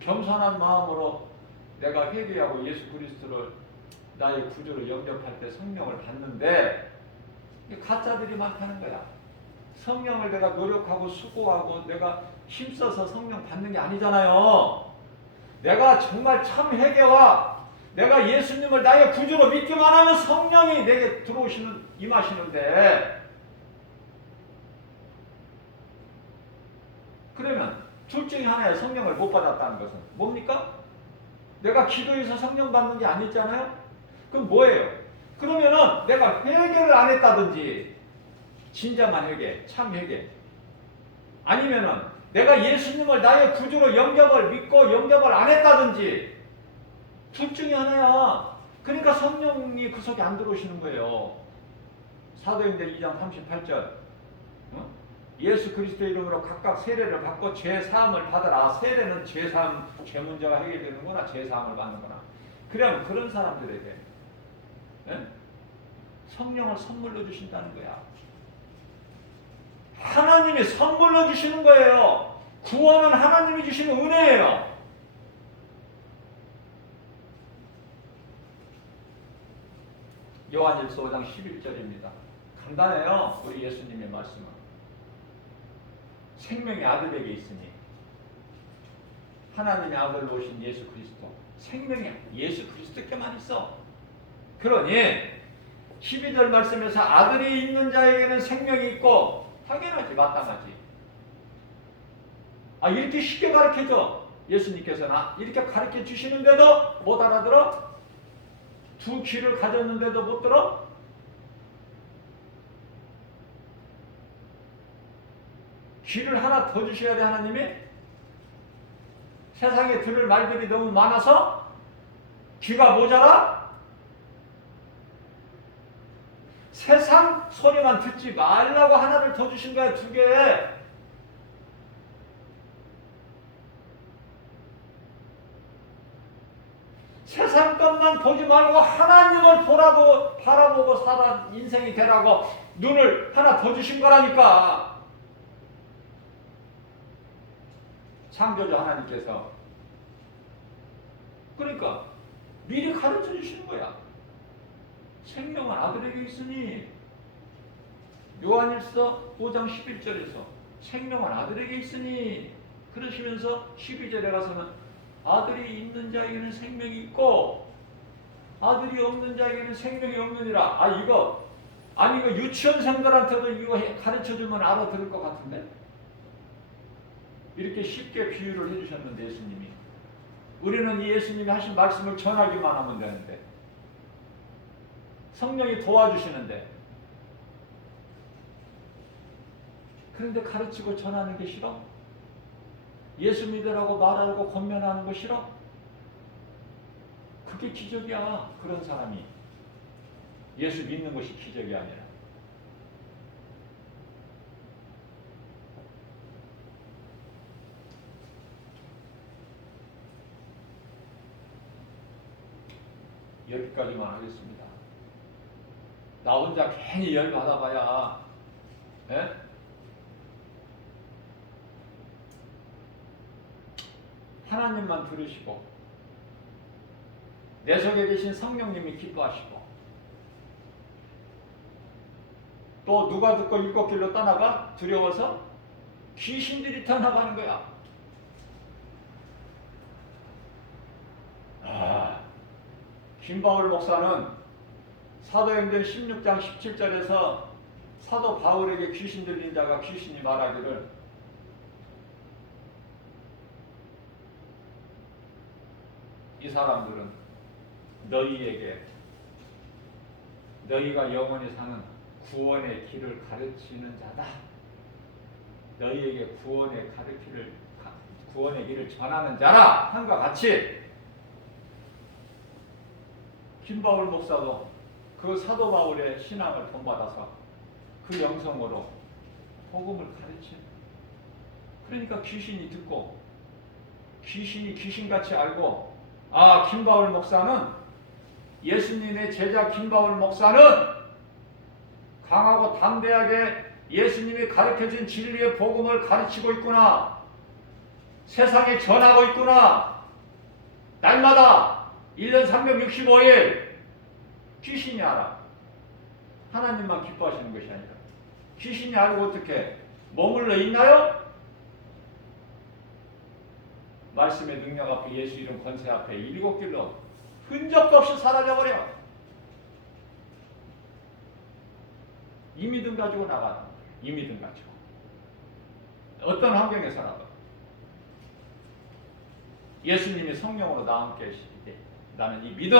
겸손한 마음으로 내가 회개하고 예수 그리스도를 나의 구주로 영접할 때 성령을 받는데 가짜들이 많다는 거야. 성령을 내가 노력하고 수고하고 내가 힘써서 성령 받는 게 아니잖아요. 내가 정말 참 회개와 내가 예수님을 나의 구주로 믿기만 하면 성령이 내게 임하시는데 그러면 둘 중에 하나의 성령을 못 받았다는 것은 뭡니까? 내가 기도해서 성령 받는 게 아니잖아요? 그럼 뭐예요? 그러면은 내가 회개를 안 했다든지 진정한 회개, 참 회개 아니면은 내가 예수님을 나의 구주로 영접을 믿고 영접을 안 했다든지 둘 중에 하나야. 그러니까 성령이 그 속에 안 들어오시는 거예요. 사도행전 2장 38절 예수 그리스도 이름으로 각각 세례를 받고 죄사함을 받으라. 세례는 죄사함, 죄 문제가 해결되는구나. 죄사함을 받는구나. 그러면 그런 사람들에게 성령을 선물로 주신다는 거야. 하나님이 선물로 주시는 거예요. 구원은 하나님이 주시는 은혜예요. 요한일서 5장 11절입니다. 간단해요. 우리 예수님의 말씀은. 생명의 아들에게 있으니 하나님의 아들로 오신 예수 그리스도 생명의 예수 그리스도께만 있어. 그러니 12절 말씀에서 아들이 있는 자에게는 생명이 있고 당연하지. 마땅하지. 이렇게 쉽게 가르쳐줘. 예수님께서는 이렇게 가르쳐 주시는데도 못 알아들어? 두 귀를 가졌는데도 못 들어? 귀를 하나 더 주셔야 돼. 하나님이 세상에 들을 말들이 너무 많아서 귀가 모자라? 세상 소리만 듣지 말라고 하나를 더 주신 거야. 두 개. 세상 것만 보지 말고 하나님을 바라보고 살아 인생이 되라고 눈을 하나 더 주신 거라니까. 창조주 하나님께서. 그러니까 미리 가르쳐 주시는 거야. 생명은 아들에게 있으니, 요한일서 5장 11절에서 생명은 아들에게 있으니, 그러시면서 12절에 가서는 아들이 있는 자에게는 생명이 있고 아들이 없는 자에게는 생명이 없느니라. 이거 유치원생들한테도 이거 가르쳐 주면 알아들을 것 같은데, 이렇게 쉽게 비유를 해주셨는데 예수님이, 우리는 이 예수님이 하신 말씀을 전하기만 하면 되는데, 성령이 도와주시는데, 그런데 가르치고 전하는 게 싫어? 예수 믿으라고 말하고 권면하는 거 싫어? 그게 기적이야. 그런 사람이 예수 믿는 것이 기적이 아니라. 여기까지만 하겠습니다. 나 혼자 괜히 열 받아봐야, 에? 하나님만 들으시고 내 속에 계신 성령님이 기뻐하시고, 또 누가 듣고 일곱 길로 떠나가? 두려워서 귀신들이 떠나가는 거야. 김바울 목사는 사도행전 16장 17절에서 사도 바울에게 귀신 들린 자가 귀신이 말하기를, 이 사람들은 너희에게 너희가 영원히 사는 구원의 길을 가르치는 자다. 너희에게 구원의 길을 전하는 자라 한과 같이, 김바울 목사도 그 사도 바울의 신앙을 본받아서 그 영성으로 복음을 가르치는, 그러니까 귀신이 듣고 귀신이 귀신같이 알고, 김바울 목사는, 예수님의 제자 김바울 목사는 강하고 담대하게 예수님이 가르쳐준 진리의 복음을 가르치고 있구나, 세상에 전하고 있구나. 날마다 1년 365일 귀신이 알아. 하나님만 기뻐하시는 것이 아니라 귀신이 알고 어떻게 머물러 있나요? 말씀의 능력 앞에, 예수 이름 권세 앞에 일곱 길로 흔적도 없이 사라져버려. 이 믿음 가지고 나가는 거예요. 이 믿음 가지고 어떤 환경에서라도 예수님이 성령으로 나와 함께 하실 때 나는 이 믿음,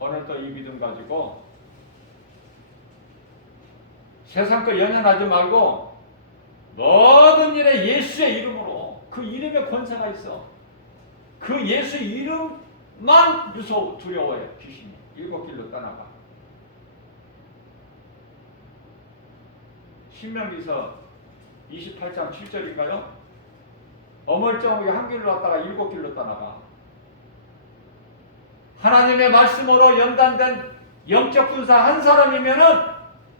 오늘도 이 믿음 가지고 세상 거 연연하지 말고 모든 일에 예수의 이름으로, 그 이름에 권세가 있어. 그 예수 이름만 두려워해. 귀신이 일곱 길로 떠나가. 신명기서 28장 7절인가요? 어물쩡하게 한 길로 왔다가 일곱 길로 떠나가. 하나님의 말씀으로 연단된 영적 군사 한 사람이면은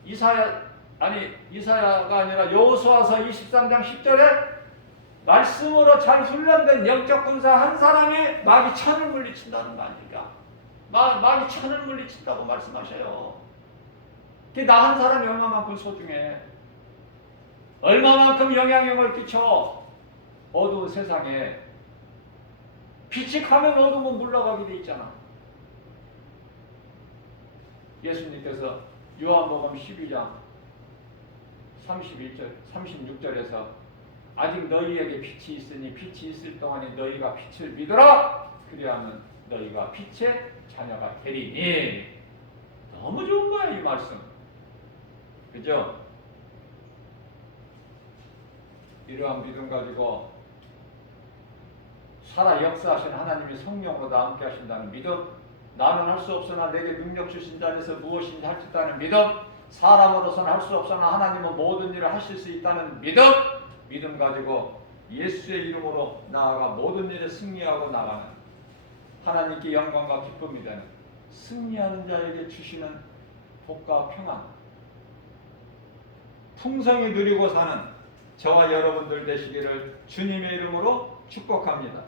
이사야가 아니라 여호수아서 23장 10절에 말씀으로 잘 훈련된 영적 군사 한 사람이 마귀 천을 물리친다는 거 아닙니까? 마귀 천을 물리친다고 말씀하셔요. 나 한 사람이 얼마만큼 소중해. 얼마만큼 영향력을 끼쳐. 어두운 세상에 빛이 가면 어두움은 물러가게 돼 있잖아. 예수님께서 요한복음 12장 36절에서 아직 너희에게 빛이 있으니 빛이 있을 동안에 너희가 빛을 믿어라. 그리하면 너희가 빛의 자녀가 되리니. 너무 좋은 거야 이 말씀. 그죠? 이러한 믿음 가지고 살아 역사하신 하나님이 성령으로 나 함께 하신다는 믿음, 나는 할 수 없으나 내게 능력 주신 자 안에서 무엇인지 할 수 있다는 믿음, 사람으로서는 할 수 없으나 하나님은 모든 일을 하실 수 있다는 믿음 가지고 예수의 이름으로 나아가 모든 일에 승리하고 나가는, 하나님께 영광과 기쁨이 되는, 승리하는 자에게 주시는 복과 평안, 풍성히 누리고 사는 저와 여러분들 되시기를 주님의 이름으로 축복합니다.